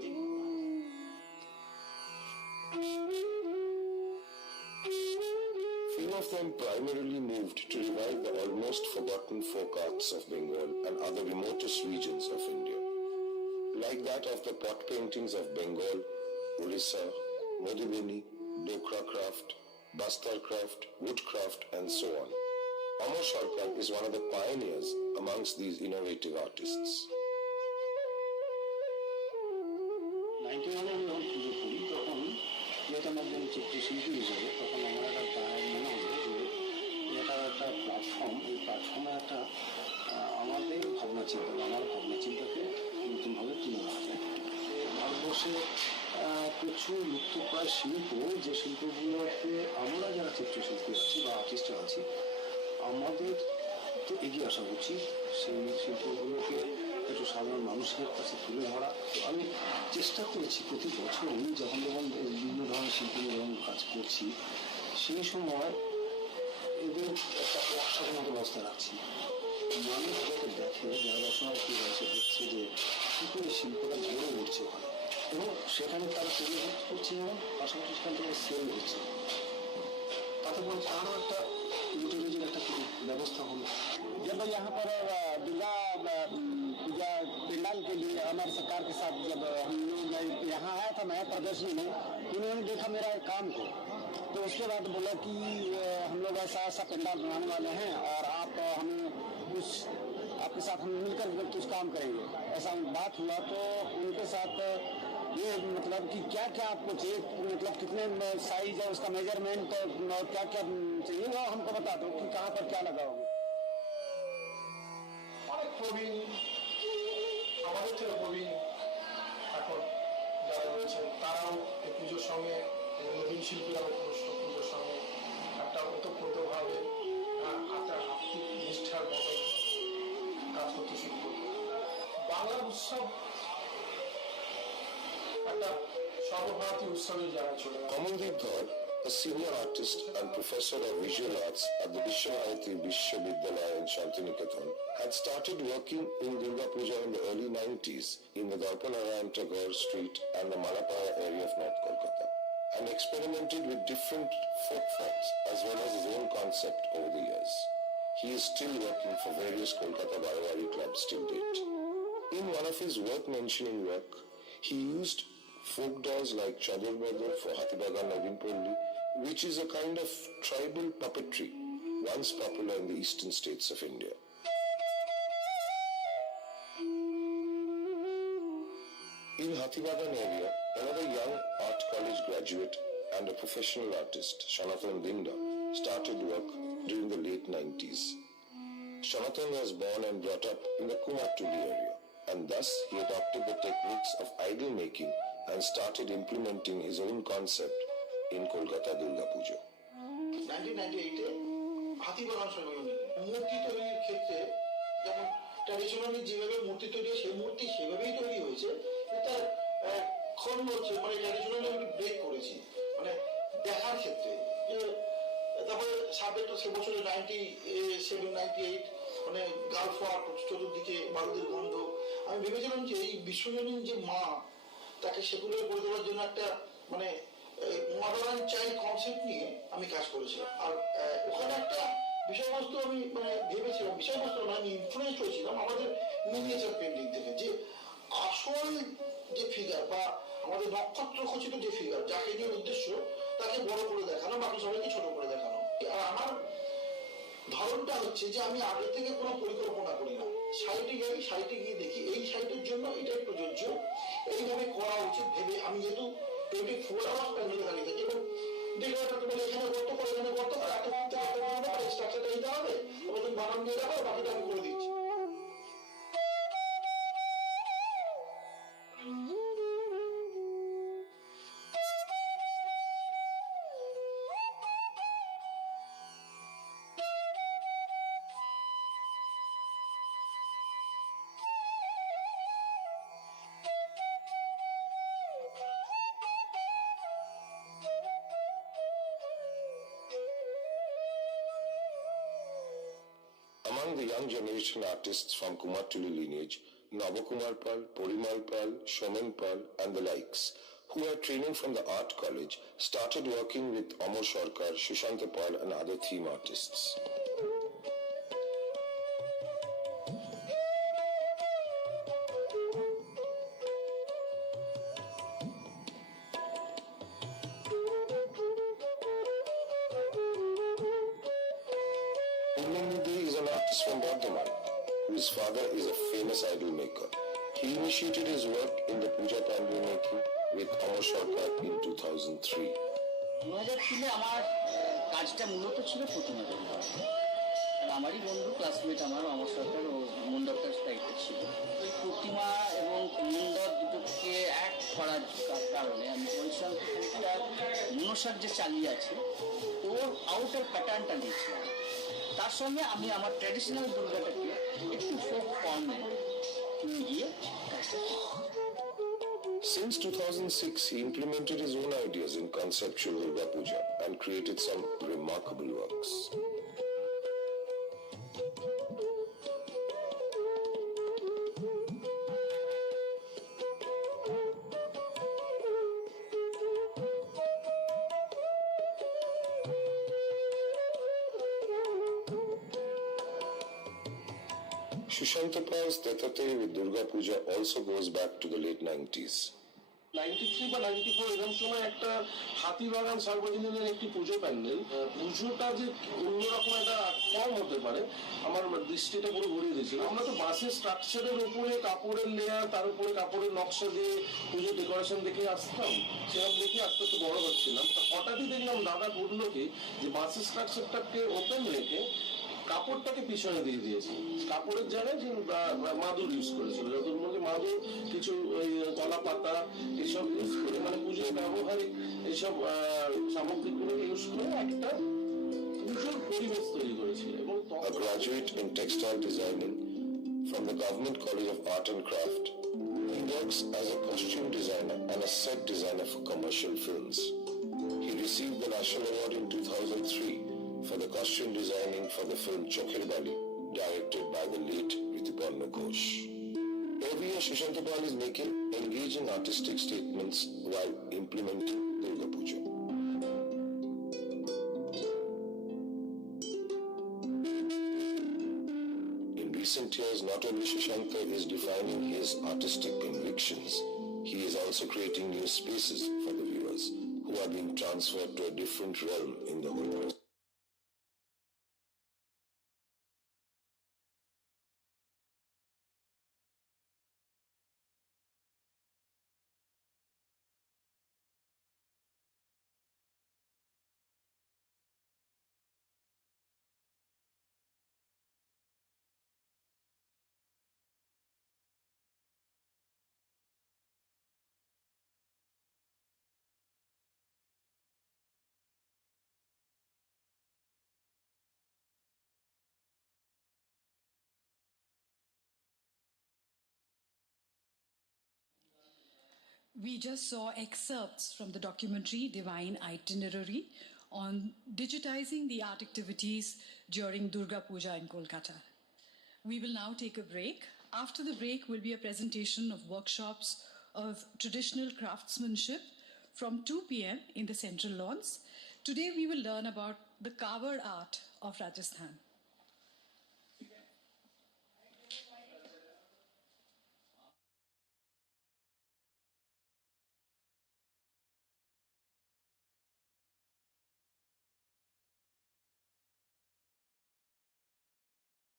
Few of them primarily moved to revive the almost forgotten folk arts of Bengal and other remotest regions of India, like that of the pot paintings of Bengal, Orissa, Madhubani, Dokra craft, Bastar craft, woodcraft, and so on. Amar Sarkar is one of the pioneers amongst these innovative artists. 91 আমি যখন পুজো করি তখন যেহেতু আমার একজন চিত্রশিল্পী হিসেবে তখন আমার একটা প্রায় মনে হলো যে এটা একটা প্ল্যাটফর্ম, এই প্ল্যাটফর্মে একটা আমাদের ভাবনা চিন্তা আমার ভাবনা চিন্তাকে নতুনভাবে তুলে ধরা যায়। ভারতবর্ষে প্রচুর লুপ্তপ্রায় শিল্প, যে শিল্পগুলোতে আমরা যারা চিত্রশিল্পী আছি বা আর্টিস্টরা আছি আমাদের তো এগিয়ে আসা উচিত, সেই শিল্পগুলোকে একটু সাধারণ মানুষের কাছে তুলে ধরা। আমি চেষ্টা করেছি প্রতি বছরই যখন বিভিন্ন ধরনের শিল্পী যখন কাজ করছি সেই সময় এদের একটা অসাধারণ অবস্থা রাখছি। মানুষ যাতে দেখে, যারা রচনার কি হয়েছে দেখছে যে কি করে শিল্পটা গড়ে উঠছে ওখানে, এবং সেখানে তারা তৈরি করছে এবং পাশাপাশি সেখান থেকে সেল হচ্ছে, তাতে করে তারও একটা ইউটিলাইজের একটা ব্যবস্থা হলো। जब यहाँ पर दुर्गा पूजा पंडाल के लिए हमारी सरकार के साथ जब हम लोग यहाँ आया था मैं प्रदर्शनी में, उन्होंने देखा मेरा काम को, तो उसके बाद बोला कि हम लोग ऐसा ऐसा पंडाल बनाने वाले हैं और आप हमें कुछ आपके साथ हम मिलकर कुछ काम करेंगे। ऐसा बात हुआ तो उनके साथ ये मतलब कि क्या क्या आपको चाहिए, मतलब कितने साइज है उसका मेजरमेंट और क्या क्या चाहिए वो हमको बता दो कि कहाँ पर क्या लगाओगे। অনেক প্রবীণ, আমাদের থেকে প্রবীণ এখন যারা রয়েছেন তারাও এই পুজোর সঙ্গে, নবীন শিল্পীরাও পুজোর সঙ্গে একটা ওতপ্রোতভাবে আত্মিক নিষ্ঠার মতো কাজ করতে শুরু করবে। বাংলার উৎসব একটা সর্বভারতীয় উৎসবের জায়গায় চলে গেল। Kamaldeep Dhar, a senior artist and professor of visual arts at the Vishwabharati Vishwavidyalaya in Shantiniketan, had started working in Durga Puja in the early 90s in the Darpanarayan Tagore Street and the Malapaya area of North Kolkata, and experimented with different folk forms as well as his own concept over the years. He is still working for various Kolkata Barawari clubs till date. In one of his worth-mentioning work, he used folk dolls like Chadur Badar for Hatibagan Navinpolli, which is a kind of tribal puppetry once popular in the eastern states of India. In Hatibagan area, another young art college graduate and a professional artist, Shanatan Dinda, started work during the late 90s. Shanatan was born and brought up in the Kumatuli area, and thus he adopted the techniques of idol making and started implementing his own concept in Kolkata Durga Puja. 1998-এ Hatibagan সম্মেলনে মূর্তি তৈরির ক্ষেত্রে যেমন traditionally যেভাবে মূর্তি তৈরি হয় সেই মূর্তি সেভাবেই তৈরি হয়েছে, তার খন্ড হচ্ছে মানে ট্র্যাডিশনালি আমি ব্রেক করেছি মানে দেখার ক্ষেত্রে। তারপরে সাবেক সে বছরে 97-98 মানে গালফ ওয়ার চতুর্দিকে বারুদের গন্ধ, আমি ভেবেছিলাম যে এই বিশ্বজনীন যে মা তাকে সেকুলার করে দেওয়ার জন্য একটা মানে মাদার অ্যান্ড চাইল্ড কনসেপ্ট নিয়ে আমি কাজ করেছিলাম। আর ওখানে একটা বিষয়বস্তু আমি মানে ভেবেছিলাম, বিষয়বস্তু মানে আমি ইনফ্লুয়েন্স হয়েছিলাম আমাদের মিনিয়েচার পেন্টিং থেকে, যে আসল যে ফিগার বা আমাদের নক্ষত্র খচিত যে ফিগার যাকে নিয়ে উদ্দেশ্য তাকে বড় করে দেখানো, বাকি সবাইকে ছোট করে দেখানো। আর আমার ধারণটা হচ্ছে যে আমি আগে থেকে কোনো পরিকল্পনা করি না, সাইটে গিয়ে দেখি এই সাইটের জন্য এটাই প্রযোজ্য, এইভাবে করা উচিত ভেবে আমি যেহেতু 24 আওয়ার্স প্যান্ডেলে দাঁড়িয়ে থাকি এবং ডেকোরেটর বলে এখানে গর্ত করে এখানে গর্ত করে এত স্ট্রাকচারটা দিতে হবে, এবার তুমি বানান দিয়ে রাখো, বাকিটা আমি করে দিচ্ছি। Among the young generation artists from Kumatuli lineage, Navakumar Pal, Porimal Pal, Shomen Pal and the likes, who are training from the art college, started working with Amar Sarkar, Sushant Pal and other theme artists. Is an artist from Bardhaman, whose father is a famous idol maker. He initiated his work in the puja pandal making with Amar Sarkar in 2003. 2003-এ আমার কাজটা মূলত ছিল প্রতিমা তৈরি করা। আমারই বন্ধু classmate আমার অমর সরকার ও মণ্ডপটার দায়িত্ব ছিল। ওই প্রতিমা এবং মণ্ডপ দুটোকে এক করার কারণে আমি বলছিলাম মনসার যে চালিয়ে আছে ওর আউটার প্যাটার্নটা নিয়েছিলাম, তার সঙ্গে আমি আমার ট্র্যাডিশনাল দুর্গাটাকে একটু ফোক ফর্মে নিয়ে গিয়ে কাজটা। Since 2006, he implemented his own ideas in conceptual Durga Puja and created some remarkable works. Shushanta Pal's Tetate with Durga Puja also goes back to the late 90s. 93 বা 94 এরকম সময় একটা হাতিবাগান সার্বজনীনের একটি পুজো প্যান্ডেল, পুজোটা যে অন্যরকম একটা কম হতে পারে আমার দৃষ্টিটা পুরো ঘুরিয়ে দিয়েছিল। আমরা তো বাসের স্ট্রাকচারের উপরে কাপড়ের লেয়ার, তার উপরে কাপড়ের নকশা দিয়ে পুজো ডেকোরেশন দেখে আসতাম, সেরকম দেখে আস্তে আস্তে বড় হচ্ছিলাম। হঠাৎই দেখলাম দাদা করলোকে যে বাসের স্ট্রাকচারটাকে ওপেন রেখে কাপড়টাকে পিছনে দিয়ে দিয়েছে, কাপড়ের জায়গায় মাদুর ইউজ করেছিল, যতগুলোকে মাদুর কিছু কলা পাতা এসব ইউজ করে, মানে পুজোয় ব্যবহারিক এইসব সামগ্রীগুলো ইউজ করে একটা পুজোর পরিবেশ তৈরি করেছিল। এবং A graduate in textile designing from the Government College of Art and Craft, he works as a costume designer and a set designer for commercial films. He received the National Award in 2003 for the costume designing for the film Chokhir Bali, directed by the late Rituparna Ghosh. Every year Shushanta Pal is making engaging artistic statements while implementing Durga Puja. In recent years, not only Shushanta is defining his artistic convictions, he is also creating new spaces for the viewers who are being transferred to a different realm in the whole process. We just saw excerpts from the documentary Divine Itinerary on digitizing the art activities during Durga Puja in Kolkata. We will now take a break. After the break will be a presentation of workshops of traditional craftsmanship from 2 p.m. in the central lawns. Today we will learn about the carver art of Rajasthan.